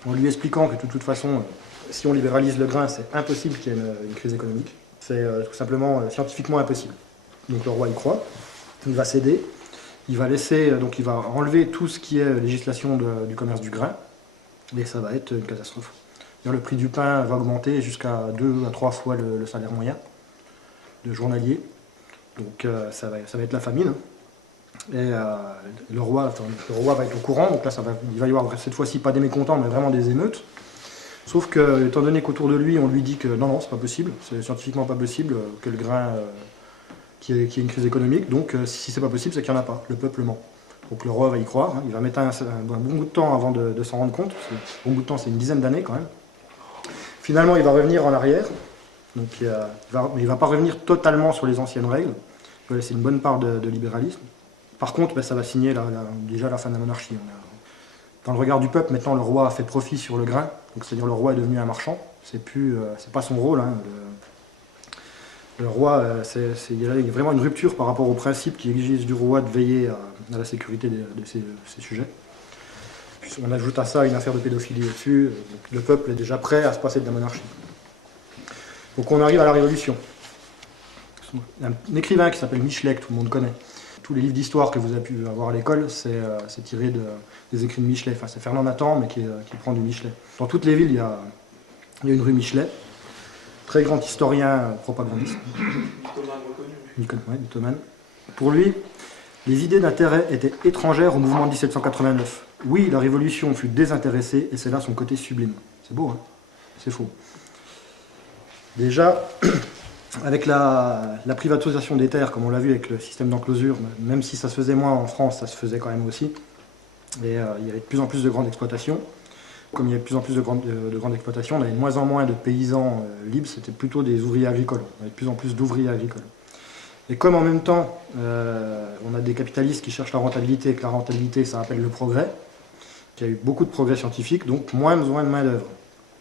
en lui expliquant que de toute façon, si on libéralise le grain, c'est impossible qu'il y ait une crise économique. C'est tout simplement scientifiquement impossible. Donc le roi y croit, il va céder, il va il va enlever tout ce qui est législation du commerce du grain, et ça va être une catastrophe. Le prix du pain va augmenter jusqu'à 2 à 3 fois le salaire moyen de journalier. Donc ça va être la famine. Et le roi va être au courant, donc là il va y avoir cette fois-ci pas des mécontents, mais vraiment des émeutes. Sauf que, étant donné qu'autour de lui, on lui dit que non, c'est pas possible, c'est scientifiquement pas possible que le grain, qu'il y ait une crise économique, donc si c'est pas possible, c'est qu'il n'y en a pas, le peuple ment. Donc le roi va y croire, hein, il va mettre un bon bout de temps avant de s'en rendre compte, un bon bout de temps, c'est une dizaine d'années quand même. Finalement, il va revenir en arrière, donc mais il ne va pas revenir totalement sur les anciennes règles, il va laisser une bonne part de libéralisme. Par contre, ça va signer déjà la fin de la monarchie. Dans le regard du peuple, maintenant, le roi a fait profit sur le grain, donc c'est-à-dire le roi est devenu un marchand, c'est pas son rôle. Hein, le roi, il y a vraiment une rupture par rapport au principe qui exige du roi de veiller à la sécurité de ses sujets. Puis on ajoute à ça une affaire de pédophilie au-dessus, le peuple est déjà prêt à se passer de la monarchie. Donc on arrive à la Révolution. Un écrivain qui s'appelle Michelet, que tout le monde connaît. Tous les livres d'histoire que vous avez pu avoir à l'école, c'est tiré des écrits de Michelet. Enfin, c'est Fernand Nathan, mais qui prend du Michelet. Dans toutes les villes, il y a une rue Michelet. Très grand historien propagandiste. Mythomane. Pour lui, les idées d'intérêt étaient étrangères au mouvement de 1789. Oui, la Révolution fut désintéressée, et c'est là son côté sublime. C'est beau, hein? C'est faux. Déjà, avec la privatisation des terres, comme on l'a vu avec le système d'enclosure, même si ça se faisait moins en France, ça se faisait quand même aussi. Et il y avait de plus en plus de grandes exploitations. Comme il y avait de plus en plus de grandes exploitations, on avait de moins en moins de paysans libres, c'était plutôt des ouvriers agricoles. On avait de plus en plus d'ouvriers agricoles. Et comme en même temps, on a des capitalistes qui cherchent la rentabilité, et que la rentabilité, ça appelle le progrès, qu'il y a eu beaucoup de progrès scientifiques, donc moins besoin de main-d'œuvre.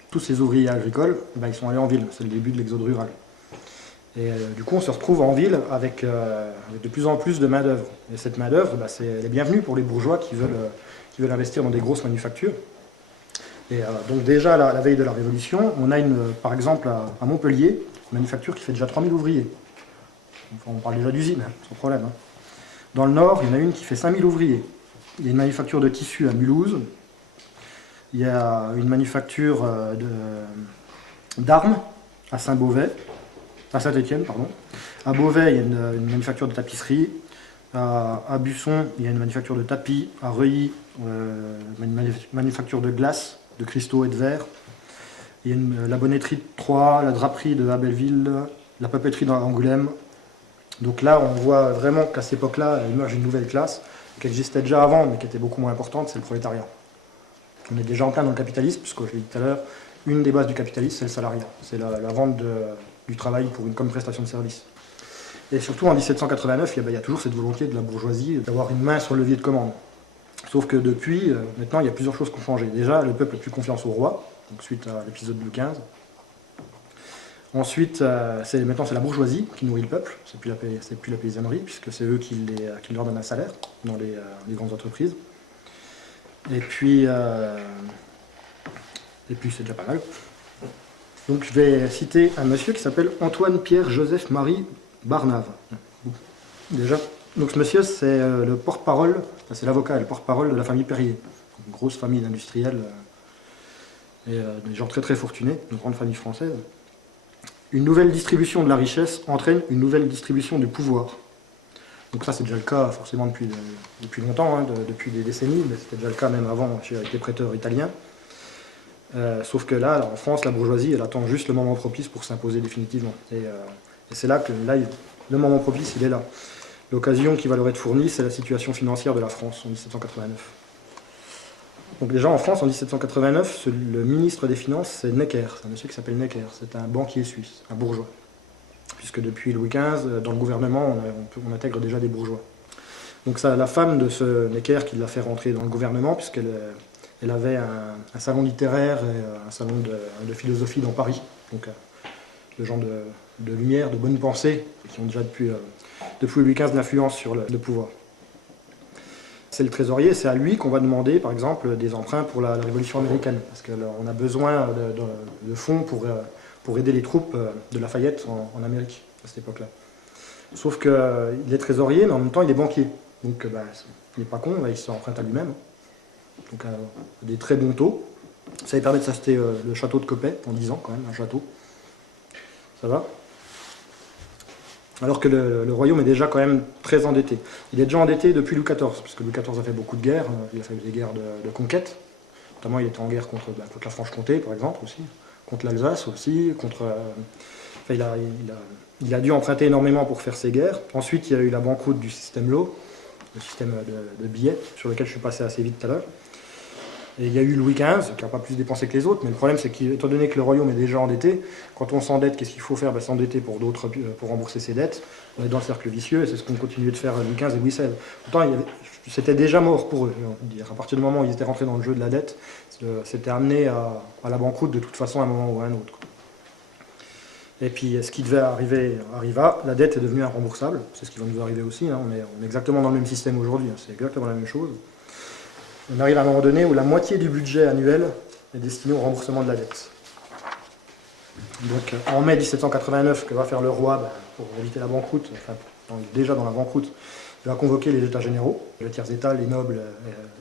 Tous ces ouvriers agricoles, ils sont allés en ville, c'est le début de l'exode rural. Et du coup, on se retrouve en ville avec de plus en plus de main-d'œuvre. Et cette main-d'œuvre, elle est bienvenue pour les bourgeois qui veulent investir dans des grosses manufactures. Et donc déjà, la veille de la Révolution, on a par exemple à Montpellier, une manufacture qui fait déjà 3000 ouvriers. Enfin, on parle déjà d'usine, sans problème. Hein. Dans le Nord, il y en a une qui fait 5000 ouvriers. Il y a une manufacture de tissus à Mulhouse. Il y a une manufacture d'armes à Saint-Beauvais. À Saint-Étienne, pardon. À Beauvais, il y a une manufacture de tapisserie. À Busson, il y a une manufacture de tapis. À Reuilly, une manufacture de glace, de cristaux et de verre. Il y a la bonnetterie de Troyes, la draperie de Abbeville, la papeterie d'Angoulême. Donc là, on voit vraiment qu'à cette époque-là, émerge une nouvelle classe qui existait déjà avant, mais qui était beaucoup moins importante, c'est le prolétariat. On est déjà en plein dans le capitalisme, puisque je l'ai dit tout à l'heure, une des bases du capitalisme, c'est le salariat. C'est la vente du travail comme prestation de service. Et surtout en 1789, il y a toujours cette volonté de la bourgeoisie d'avoir une main sur le levier de commande. Sauf que depuis, maintenant, il y a plusieurs choses qui ont changé. Déjà, le peuple n'a plus confiance au roi, donc suite à l'épisode de 15. Ensuite, maintenant c'est la bourgeoisie qui nourrit le peuple, c'est plus la paysannerie, puisque c'est eux qui leur donnent un salaire dans les grandes entreprises. Et puis c'est déjà pas mal. Donc je vais citer un monsieur qui s'appelle Antoine-Pierre-Joseph-Marie Barnave. Déjà, donc ce monsieur c'est le porte-parole, c'est l'avocat et le porte-parole de la famille Perrier, une grosse famille d'industriels et des gens très très fortunés, une grande famille française. Une nouvelle distribution de la richesse entraîne une nouvelle distribution du pouvoir. Donc ça c'est déjà le cas forcément depuis longtemps, hein, depuis des décennies, mais c'était déjà le cas même avant avec les prêteurs italiens. Sauf que là, en France, la bourgeoisie, elle attend juste le moment propice pour s'imposer définitivement. Et c'est là que le moment propice, il est là. L'occasion qui va leur être fournie, c'est la situation financière de la France en 1789. Donc déjà en France, en 1789, le ministre des Finances, c'est Necker. C'est un monsieur qui s'appelle Necker. C'est un banquier suisse, un bourgeois. Puisque depuis Louis XV, dans le gouvernement, on intègre déjà des bourgeois. Donc ça, la femme de ce Necker qui l'a fait rentrer dans le gouvernement, puisqu'elle avait un salon littéraire et un salon de philosophie dans Paris. Donc le genre de lumière, de bonne pensée, qui ont déjà depuis Louis XV l'influence sur le pouvoir. C'est le trésorier, c'est à lui qu'on va demander, par exemple, des emprunts pour la Révolution américaine, parce qu'on a besoin de fonds pour aider les troupes de Lafayette en Amérique, à cette époque-là. Sauf qu'il est trésorier, mais en même temps, il est banquier. Donc, il n'est pas con, il s'emprunte à lui-même. Donc, des très bons taux. Ça lui permet de s'acheter le château de Coppet, en 10 ans, quand même, un château. Ça va ? Alors que le royaume est déjà quand même très endetté. Il est déjà endetté depuis Louis XIV, parce que Louis XIV a fait beaucoup de guerres, il a fait des guerres de conquête. Notamment, il était en guerre contre la Franche-Comté, par exemple, aussi, contre l'Alsace aussi, il a dû emprunter énormément pour faire ses guerres. Ensuite, il y a eu la banqueroute du système Lowe, le système de billets, sur lequel je suis passé assez vite tout à l'heure. Et il y a eu Louis XV, qui n'a pas plus dépensé que les autres, mais le problème c'est qu'étant donné que le royaume est déjà endetté, quand on s'endette, qu'est-ce qu'il faut faire ? S'endetter pour rembourser ses dettes. On est dans le cercle vicieux, et c'est ce qu'ont continué de faire Louis XV et Louis XVI. Pourtant, c'était déjà mort pour eux, on peut dire. À partir du moment où ils étaient rentrés dans le jeu de la dette, c'était amené à la banqueroute de toute façon à un moment ou à un autre. Et puis, ce qui devait arriva, la dette est devenue irremboursable, c'est ce qui va nous arriver aussi, hein. On est exactement dans le même système aujourd'hui, hein. C'est exactement la même chose. On arrive à un moment donné où la moitié du budget annuel est destiné au remboursement de la dette. Donc en mai 1789, que va faire le roi pour éviter la banqueroute, déjà dans la banqueroute, il va convoquer les États généraux, le tiers-État, les nobles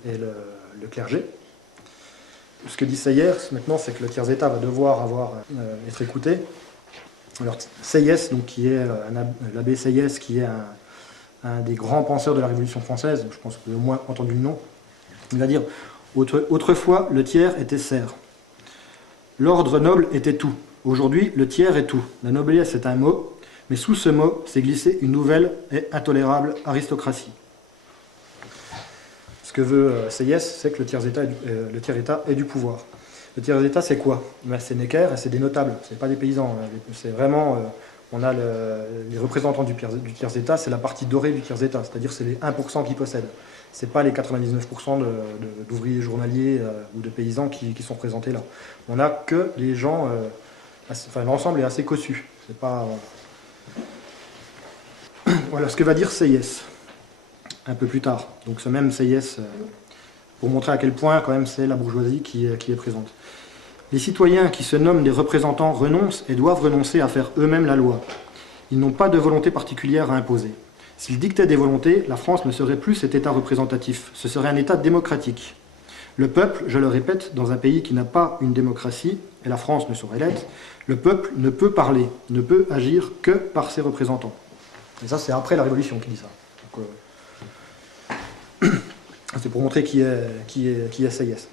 et le clergé. Ce que dit Sieyès maintenant, c'est que le tiers-État va devoir être écouté. Alors Sieyès, donc, qui est l'abbé Sieyès, qui est un des grands penseurs de la Révolution française, je pense que vous avez au moins entendu le nom. Il va dire « Autrefois, le tiers était serf. L'ordre noble était tout. Aujourd'hui, le tiers est tout. La noblesse est un mot, mais sous ce mot s'est glissée une nouvelle et intolérable aristocratie. » Ce que veut Sieyès, c'est que le tiers-État ait du pouvoir. Le tiers-État, c'est quoi ? C'est Necker et c'est des notables, c'est pas des paysans. C'est vraiment, on a les représentants du tiers-État, c'est la partie dorée du tiers-État, c'est-à-dire c'est les 1% qui possèdent. C'est pas les 99% d'ouvriers journaliers ou de paysans qui sont présentés là. On n'a que les gens, l'ensemble est assez cossu. C'est pas. Voilà ce que va dire Sieyès un peu plus tard. Donc ce même Sieyès, pour montrer à quel point quand même c'est la bourgeoisie qui est présente. Les citoyens qui se nomment des représentants renoncent et doivent renoncer à faire eux-mêmes la loi. Ils n'ont pas de volonté particulière à imposer. S'ils dictaient des volontés, la France ne serait plus cet État représentatif, ce serait un État démocratique. Le peuple, je le répète, dans un pays qui n'a pas une démocratie, et la France ne saurait l'être, le peuple ne peut parler, ne peut agir que par ses représentants. Et ça, c'est après la Révolution qui dit ça. Donc, c'est pour montrer qui est Sieyès.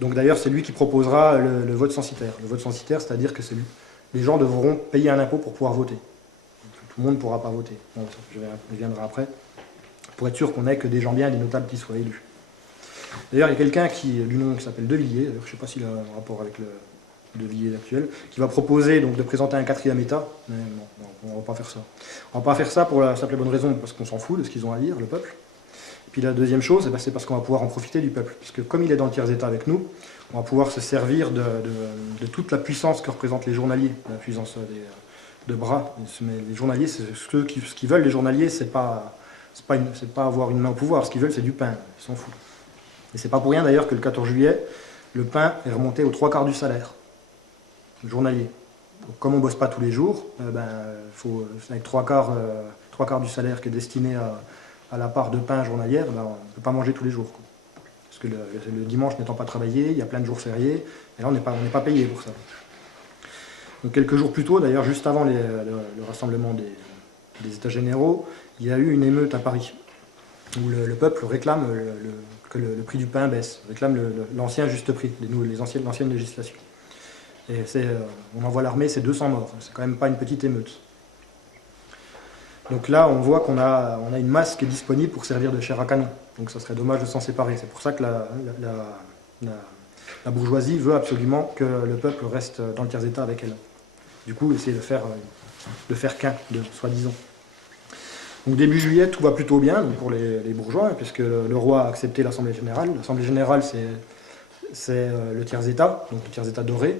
Donc d'ailleurs, c'est lui qui proposera le vote censitaire. Le vote censitaire, c'est-à-dire que les gens devront payer un impôt pour pouvoir voter. Tout le monde ne pourra pas voter. Bon, je reviendrai après. Pour être sûr qu'on n'ait que des gens bien et des notables qui soient élus. D'ailleurs, il y a quelqu'un du nom qui s'appelle De Villiers, je ne sais pas s'il a un rapport avec le De Villiers actuel, qui va proposer donc, de présenter un quatrième État. Mais non, on ne va pas faire ça. On ne va pas faire ça pour la simple et bonne raison, parce qu'on s'en fout de ce qu'ils ont à dire, le peuple. Et puis la deuxième chose, c'est parce qu'on va pouvoir en profiter du peuple. Puisque comme il est dans le tiers-État avec nous, on va pouvoir se servir de toute la puissance que représentent les journaliers, la puissance de bras. Mais les journaliers, ce qu'ils veulent, les journaliers, c'est pas avoir une main au pouvoir. Ce qu'ils veulent, c'est du pain. Ils s'en foutent. Et c'est pas pour rien d'ailleurs que le 14 juillet, le pain est remonté aux 3/4 du salaire. Le journalier. Donc, comme on bosse pas tous les jours, faut, avec 3/4 du salaire qui est destiné à la part de pain journalière, on ne peut pas manger tous les jours. Quoi. Parce que le dimanche n'étant pas travaillé, il y a plein de jours fériés, et là on n'est pas payé pour ça. Donc quelques jours plus tôt, d'ailleurs juste avant le rassemblement des États généraux, il y a eu une émeute à Paris, où le peuple réclame le que le prix du pain baisse, réclament l'ancien juste prix, l'ancienne législation. Et on envoie l'armée, c'est 200 morts, c'est quand même pas une petite émeute. Donc là, on voit qu'on a une masse qui est disponible pour servir de chair à canon. Donc ça serait dommage de s'en séparer. C'est pour ça que la bourgeoisie veut absolument que le peuple reste dans le tiers-état avec elle. Du coup, essayer de faire qu'un, soi-disant. Donc début juillet, tout va plutôt bien donc pour les bourgeois, hein, puisque le roi a accepté l'Assemblée générale. L'Assemblée générale, c'est le tiers-état, donc le tiers-état doré.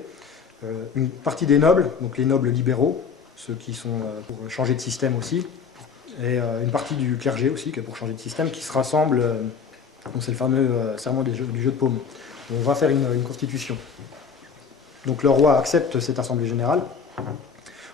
Une partie des nobles, donc les nobles libéraux, ceux qui sont pour changer de système aussi, et une partie du clergé aussi, qui est pour changer de système, qui se rassemblent, donc c'est le fameux serment du jeu de paume. On va faire une constitution. Donc le roi accepte cette assemblée générale,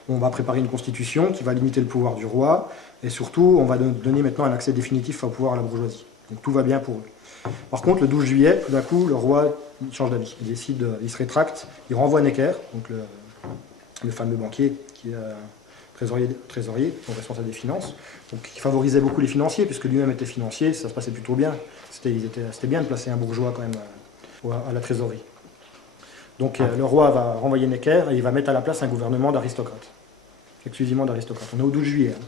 on va préparer une constitution qui va limiter le pouvoir du roi, et surtout on va donner maintenant un accès définitif au pouvoir à la bourgeoisie. Donc tout va bien pour eux. Par contre, le 12 juillet, tout d'un coup, le roi change d'avis, il se rétracte, il renvoie Necker, donc le fameux banquier qui est trésorier, donc responsable des finances, donc qui favorisait beaucoup les financiers, puisque lui-même était financier, ça se passait plutôt bien. C'était bien de placer un bourgeois quand même à la trésorerie. Donc le roi va renvoyer Necker et il va mettre à la place un gouvernement d'aristocrates, exclusivement d'aristocrates. On est au 12 juillet. Hein.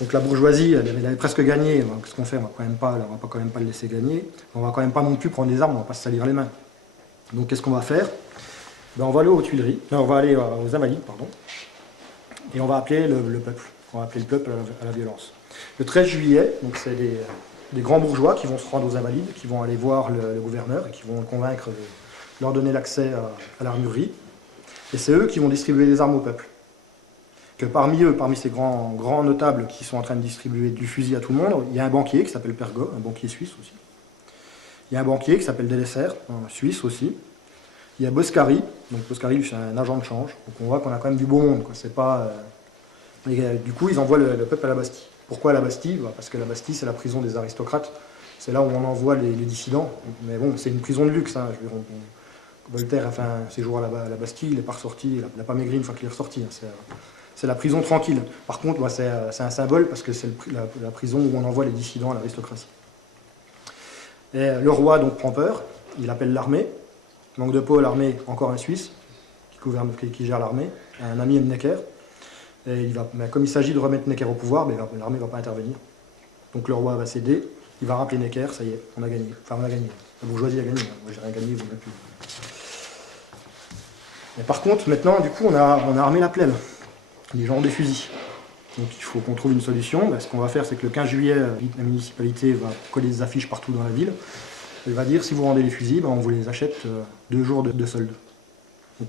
Donc la bourgeoisie, elle avait presque gagné. Qu'est-ce qu'on fait? On va quand même pas le laisser gagner. On va quand même pas non plus prendre des armes, on va pas se salir les mains. Donc qu'est-ce qu'on va faire? On va aller aux Tuileries, on va aller aux Invalides, pardon, et on va appeler le peuple. On va appeler le peuple à la violence. Le 13 juillet, donc c'est des grands bourgeois qui vont se rendre aux Invalides, qui vont aller voir le gouverneur et qui vont le convaincre de leur donner l'accès à l'armurerie. Et c'est eux qui vont distribuer des armes au peuple. Que parmi ces grands notables qui sont en train de distribuer du fusil à tout le monde, il y a un banquier qui s'appelle Pergot, un banquier suisse aussi. Il y a un banquier qui s'appelle Delessert, un Suisse aussi. Il y a Boscari, donc Boscari c'est un agent de change, donc on voit qu'on a quand même du beau monde, quoi. C'est pas, du coup ils envoient le peuple à la Bastille. Pourquoi à la Bastille? Parce que la Bastille c'est la prison des aristocrates, c'est là où on envoie les dissidents, mais bon c'est une prison de luxe, hein. Voltaire a fait un séjour à la Bastille, il n'est pas ressorti, il n'a pas maigri une fois qu'il est ressorti, hein. C'est la prison tranquille. Par contre c'est un symbole parce que c'est la prison où on envoie les dissidents à l'aristocratie. Et le roi donc prend peur, il appelle l'armée. Manque de peau à l'armée, encore un Suisse qui gère l'armée, un ami de Necker. Et comme il s'agit de remettre Necker au pouvoir, l'armée ne va pas intervenir. Donc le roi va céder, il va rappeler Necker, ça y est, on a gagné. Enfin, on a gagné. La bourgeoisie a gagné. Moi, j'ai rien gagné, vous n'avez plus. Mais par contre, maintenant, du coup, on a armé la plèbe. Les gens ont des fusils. Donc il faut qu'on trouve une solution. Ce qu'on va faire, c'est que le 15 juillet, la municipalité va coller des affiches partout dans la ville. Elle va dire, si vous rendez les fusils, on vous les achète 2 jours de solde. Donc,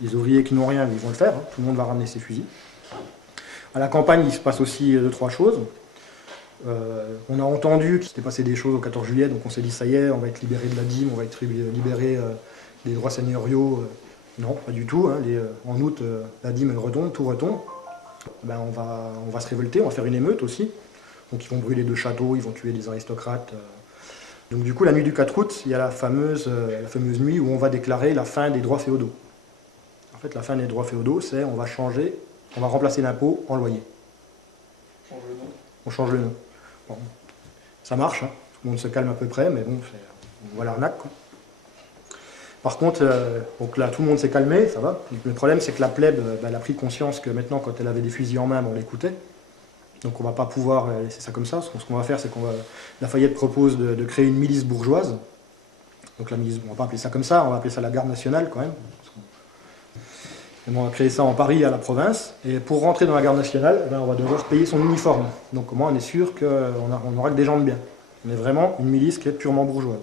les ouvriers qui n'ont rien, ils vont le faire, hein. Tout le monde va ramener ses fusils. À la campagne, il se passe aussi 2-3 choses. On a entendu qu'il s'était passé des choses au 14 juillet, donc on s'est dit, ça y est, on va être libéré de la dîme, on va être libéré des droits seigneuriaux. Non, pas du tout. Hein. En août, la dîme elle retombe, tout retombe. On va se révolter, on va faire une émeute aussi. Donc ils vont brûler 2 châteaux, ils vont tuer des aristocrates. Donc du coup, la nuit du 4 août, il y a la fameuse nuit où on va déclarer la fin des droits féodaux. En fait, la fin des droits féodaux, c'est on va remplacer l'impôt en loyer. On change le nom. Bon, ça marche, hein. Tout le monde se calme à peu près, mais bon, on voit l'arnaque, quoi. Par contre, donc là, tout le monde s'est calmé, ça va. Le problème, c'est que la plèbe, elle a pris conscience que maintenant, quand elle avait des fusils en main, on l'écoutait. Donc on ne va pas pouvoir laisser ça comme ça. Ce qu'on va faire, c'est Lafayette propose de créer une milice bourgeoise. Donc la milice, on ne va pas appeler ça comme ça, on va appeler ça la garde nationale quand même. On va créer ça en Paris à la province. Et pour rentrer dans la garde nationale, on va devoir payer son uniforme. Donc comment on est sûr qu'on n'aura que des gens de bien. On est vraiment une milice qui est purement bourgeoise.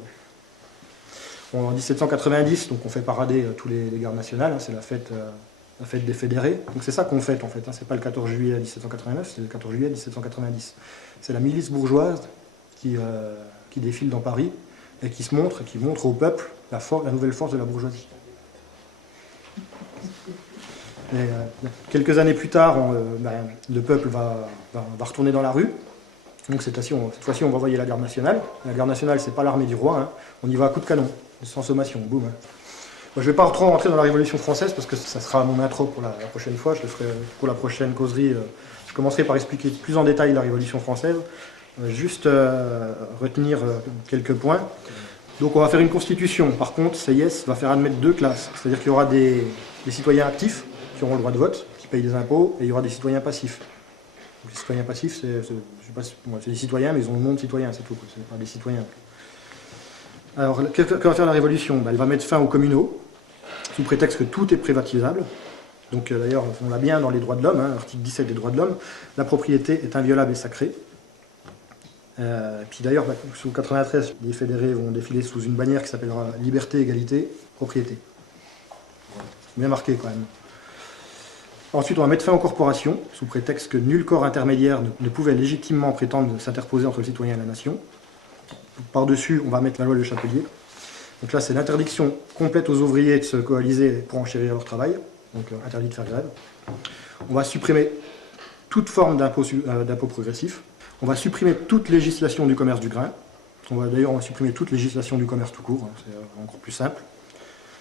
En 1790, donc on fait parader tous les gardes nationales, hein, c'est la fête des fédérés. Donc c'est ça qu'on fête en fait, hein. C'est pas le 14 juillet 1789, c'est le 14 juillet 1790. C'est la milice bourgeoise qui défile dans Paris et qui montre au peuple la nouvelle force de la bourgeoisie. Et, quelques années plus tard, le peuple va retourner dans la rue. Donc cette fois-ci, on va envoyer la garde nationale. La garde nationale, c'est pas l'armée du roi, hein. On y va à coups de canon, sans sommation, boum. Hein. Moi, je ne vais pas trop rentrer dans la Révolution française parce que ça sera mon intro pour la prochaine fois. Je le ferai pour la prochaine causerie. Je commencerai par expliquer plus en détail la Révolution française. Juste retenir quelques points. Donc on va faire une constitution. Par contre, CIS va faire admettre 2 classes. C'est-à-dire qu'il y aura des citoyens actifs qui auront le droit de vote, qui payent des impôts, et il y aura des citoyens passifs. Donc, les citoyens passifs, c'est des citoyens, mais ils ont le nom de citoyens, c'est tout. C'est pas des citoyens. Alors, que va faire la Révolution? Elle va mettre fin aux communaux, sous prétexte que tout est privatisable. Donc d'ailleurs, on l'a bien dans les droits de l'homme, article 17 des droits de l'homme, la propriété est inviolable et sacrée. Puis d'ailleurs, sous 93, les fédérés vont défiler sous une bannière qui s'appellera liberté, égalité, propriété. Bien marqué quand même. Ensuite, on va mettre fin aux corporations, sous prétexte que nul corps intermédiaire ne pouvait légitimement prétendre s'interposer entre le citoyen et la nation. Par-dessus, on va mettre la loi Le Chapelier. Donc là, c'est l'interdiction complète aux ouvriers de se coaliser pour enchérir leur travail. Donc interdit de faire grève. On va supprimer toute forme d'impôt progressif. On va supprimer toute législation du commerce du grain. On va supprimer toute législation du commerce tout court, c'est encore plus simple.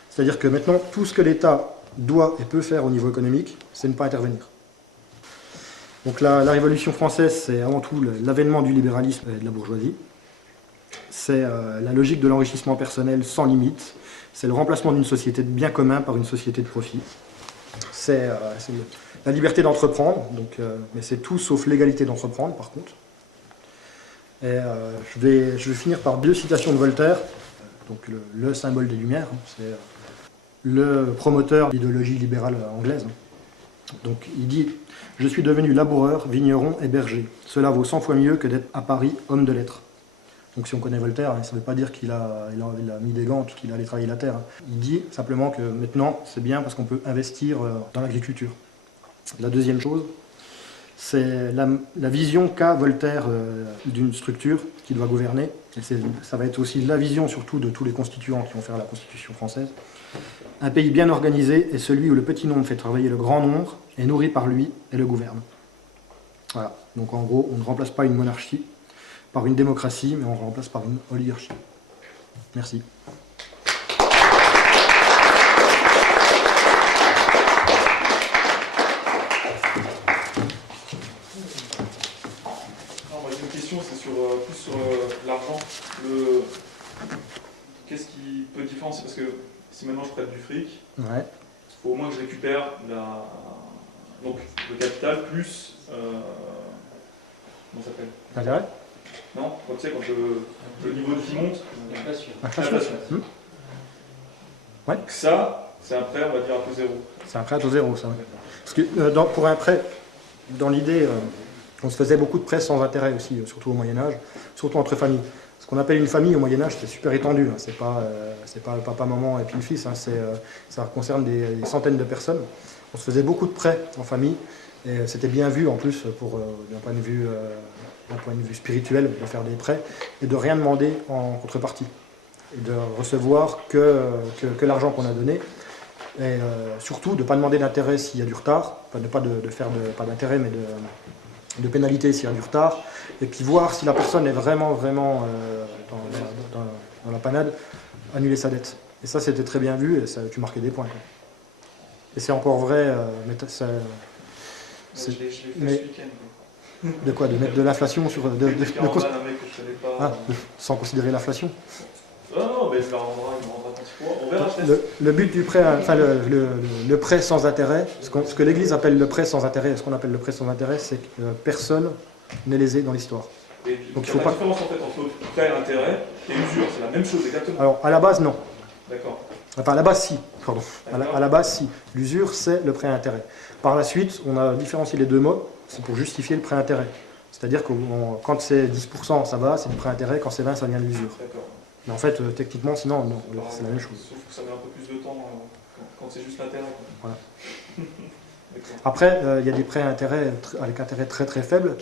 C'est-à-dire que maintenant, tout ce que l'État doit et peut faire au niveau économique, c'est ne pas intervenir. Donc la Révolution française, c'est avant tout l'avènement du libéralisme et de la bourgeoisie. C'est la logique de l'enrichissement personnel sans limite. C'est le remplacement d'une société de bien commun par une société de profit. C'est la liberté d'entreprendre, mais c'est tout sauf l'égalité d'entreprendre, par contre. Et je vais finir par 2 citations de Voltaire, donc le symbole des Lumières, c'est le promoteur de l'idéologie libérale anglaise. Donc il dit « Je suis devenu laboureur, vigneron et berger. Cela vaut 100 fois mieux que d'être à Paris homme de lettres. » Donc si on connaît Voltaire, ça ne veut pas dire qu'il a mis des gants, qu'il allait travailler la terre. Il dit simplement que maintenant c'est bien parce qu'on peut investir dans l'agriculture. La deuxième chose, c'est la vision qu'a Voltaire d'une structure qui doit gouverner. Et ça va être aussi la vision surtout de tous les constituants qui vont faire la Constitution française. Un pays bien organisé est celui où le petit nombre fait travailler le grand nombre, est nourri par lui et le gouverne. Voilà. Donc en gros, on ne remplace pas une monarchie par une démocratie, mais on le remplace par une oligarchie. Merci. Une question, c'est plus sur l'argent. Qu'est-ce qui peut différencier? Parce que si maintenant je prête du fric, il faut au moins que je récupère donc, le capital plus... comment ça s'appelle? L'intérêt? Non, tu sais, quand le niveau de vie monte, L'inflation. Ouais. Ça, c'est un prêt, on va dire, à taux zéro. C'est un prêt à taux zéro, ça. Parce que pour un prêt, dans l'idée, on se faisait beaucoup de prêts sans intérêt aussi, surtout au Moyen-Âge, surtout entre familles. Ce qu'on appelle une famille au Moyen-Âge, c'est super étendu. C'est pas le papa, maman et puis le fils. Ça concerne des centaines de personnes. On se faisait beaucoup de prêts en famille. Et c'était bien vu en plus d'un point de vue spirituel de faire des prêts et de rien demander en contrepartie et de recevoir que l'argent qu'on a donné et surtout de ne pas demander d'intérêt s'il y a du retard, pas d'intérêt mais de pénalité s'il y a du retard, et puis voir si la personne est vraiment dans la panade, annuler sa dette. Et ça c'était très bien vu et ça, tu marquais des points, quoi. Et c'est encore vrai, mais ça, je l'ai fait ce week-end. De quoi? De mettre de l'inflation sur... sans considérer l'inflation? Non, mais il me la rendra quand il faut. On verra. Le but du prêt, enfin le prêt sans intérêt, ce que l'Église appelle le prêt sans intérêt, ce qu'on appelle le prêt sans intérêt, c'est que personne n'est lésé dans l'histoire. Donc il faut pas... La différence en fait entre prêt et intérêt et usure, c'est la même chose exactement. Alors à la base, non. D'accord. Enfin à la base, si. Pardon. À la base, si. L'usure, c'est le prêt à intérêt. Par la suite, on a différencié les deux mots, c'est pour justifier le prêt à intérêt. C'est-à-dire que quand c'est 10%, ça va, c'est du prêt à intérêt, quand c'est 20%, ça vient de l'usure. Mais en fait, techniquement, sinon, non, c'est la même chose. Sauf que ça met un peu plus de temps quand c'est juste l'intérêt. Voilà. Après, il y a des prêts à intérêt avec intérêt très très faible,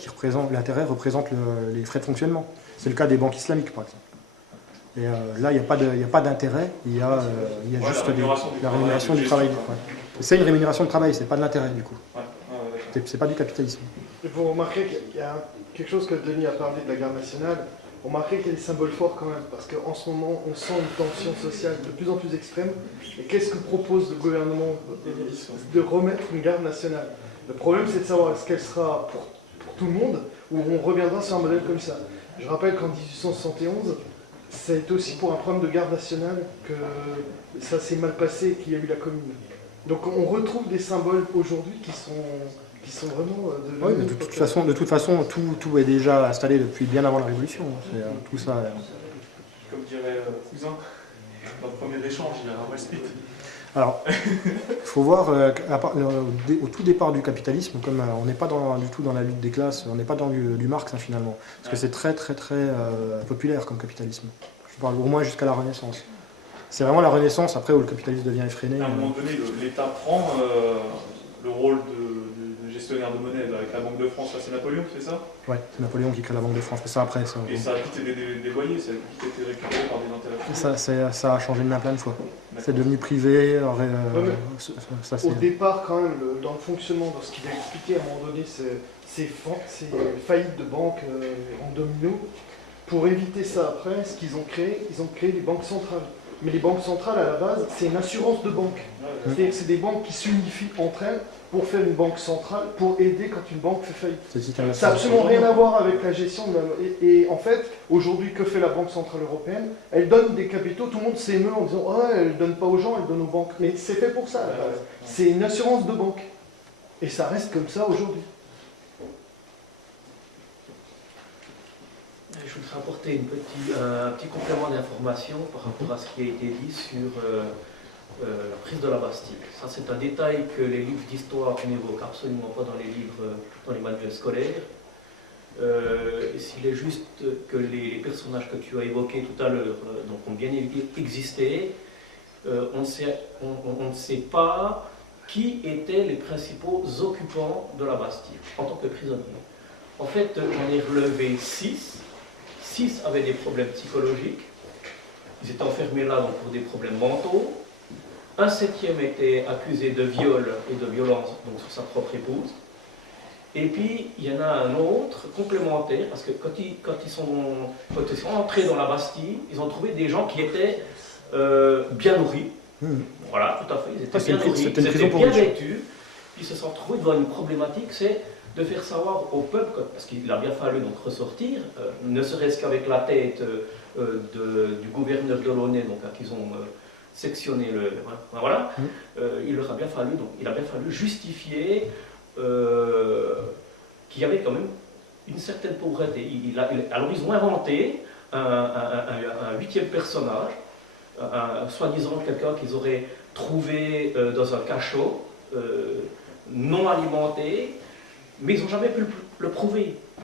l'intérêt représente les frais de fonctionnement. C'est le cas des banques islamiques, par exemple. Et là, il n'y a pas d'intérêt, il y a juste la rémunération du travail. Ouais. C'est une rémunération de travail, c'est pas de l'intérêt du coup. C'est pas du capitalisme. Et vous remarquez qu'il y a quelque chose que Denis a parlé de la guerre nationale. Vous remarquez qu'il y a des symboles forts quand même, parce qu'en ce moment, on sent une tension sociale de plus en plus extrême. Et qu'est-ce que propose le gouvernement? De remettre une garde nationale. Le problème, c'est de savoir est-ce qu'elle sera pour tout le monde, ou on reviendra sur un modèle comme ça. Je rappelle qu'en 1871, ça a été aussi pour un problème de garde nationale que ça s'est mal passé et qu'il y a eu la commune. Donc on retrouve des symboles aujourd'hui qui sont vraiment de la Oui, même mais époque. de toute façon tout est déjà installé depuis bien avant la Révolution. Tout ça. Comme dirait Cousin, dans le premier échange, il y a un Wall Street. Alors, il faut voir au tout départ du capitalisme, comme on n'est pas du tout dans la lutte des classes, on n'est pas dans du Marx finalement, parce que c'est très populaire comme capitalisme. Je parle au moins jusqu'à la Renaissance. C'est vraiment la Renaissance après où le capitalisme devient effréné. À un moment donné, l'État prend le rôle de gestionnaire de monnaie avec la Banque de France. C'est Napoléon qui fait ça? Ouais, c'est Napoléon qui crée la Banque de France, mais ça après. Et ça a vite été dévoyé, ça a vite été récupéré par des intérêts privés. Ça a changé de main plein de fois. C'est devenu privé. Au départ, quand même, dans le fonctionnement, dans ce qu'il a expliqué à un moment donné, ces faillites de banques en domino, pour éviter ça après, ce qu'ils ont créé, ils ont créé des banques centrales. Mais les banques centrales, à la base, c'est une assurance de banque. C'est-à-dire que c'est des banques qui s'unifient entre elles pour faire une banque centrale, pour aider quand une banque fait faillite. Ça n'a absolument rien à voir avec la gestion. Et en fait, aujourd'hui, que fait la Banque Centrale Européenne? Elle donne des capitaux, tout le monde s'émeut en disant « Oh, elle ne donne pas aux gens, elle donne aux banques ». Mais c'est fait pour ça, à la base. C'est une assurance de banque. Et ça reste comme ça aujourd'hui. Je voudrais apporter un petit complément d'information par rapport à ce qui a été dit sur la prise de la Bastille. Ça, c'est un détail que les livres d'histoire n'évoquent absolument pas dans les manuels scolaires. S'il est juste que les personnages que tu as évoqués tout à l'heure ont bien existé, on ne sait pas qui étaient les principaux occupants de la Bastille en tant que prisonniers. En fait, j'en ai relevé 6. 6 avaient des problèmes psychologiques. Ils étaient enfermés là donc, pour des problèmes mentaux. Un 7e était accusé de viol et de violence donc, sur sa propre épouse. Et puis, il y en a un autre, complémentaire, parce que quand ils sont entrés dans la Bastille, ils ont trouvé des gens qui étaient bien nourris. Voilà, tout à fait, ils étaient bien nourris, ils étaient bien vêtus. Puis ils se sont retrouvés devant une problématique, c'est de faire savoir au peuple, parce qu'il a bien fallu donc ressortir, ne serait-ce qu'avec la tête du gouverneur de Launay, donc à qui ils ont sectionné le... Voilà, il a bien fallu justifier qu'il y avait quand même une certaine pauvreté. Alors ils ont inventé un 8e personnage, soi-disant quelqu'un qu'ils auraient trouvé dans un cachot, non alimenté, mais ils n'ont jamais pu le prouver.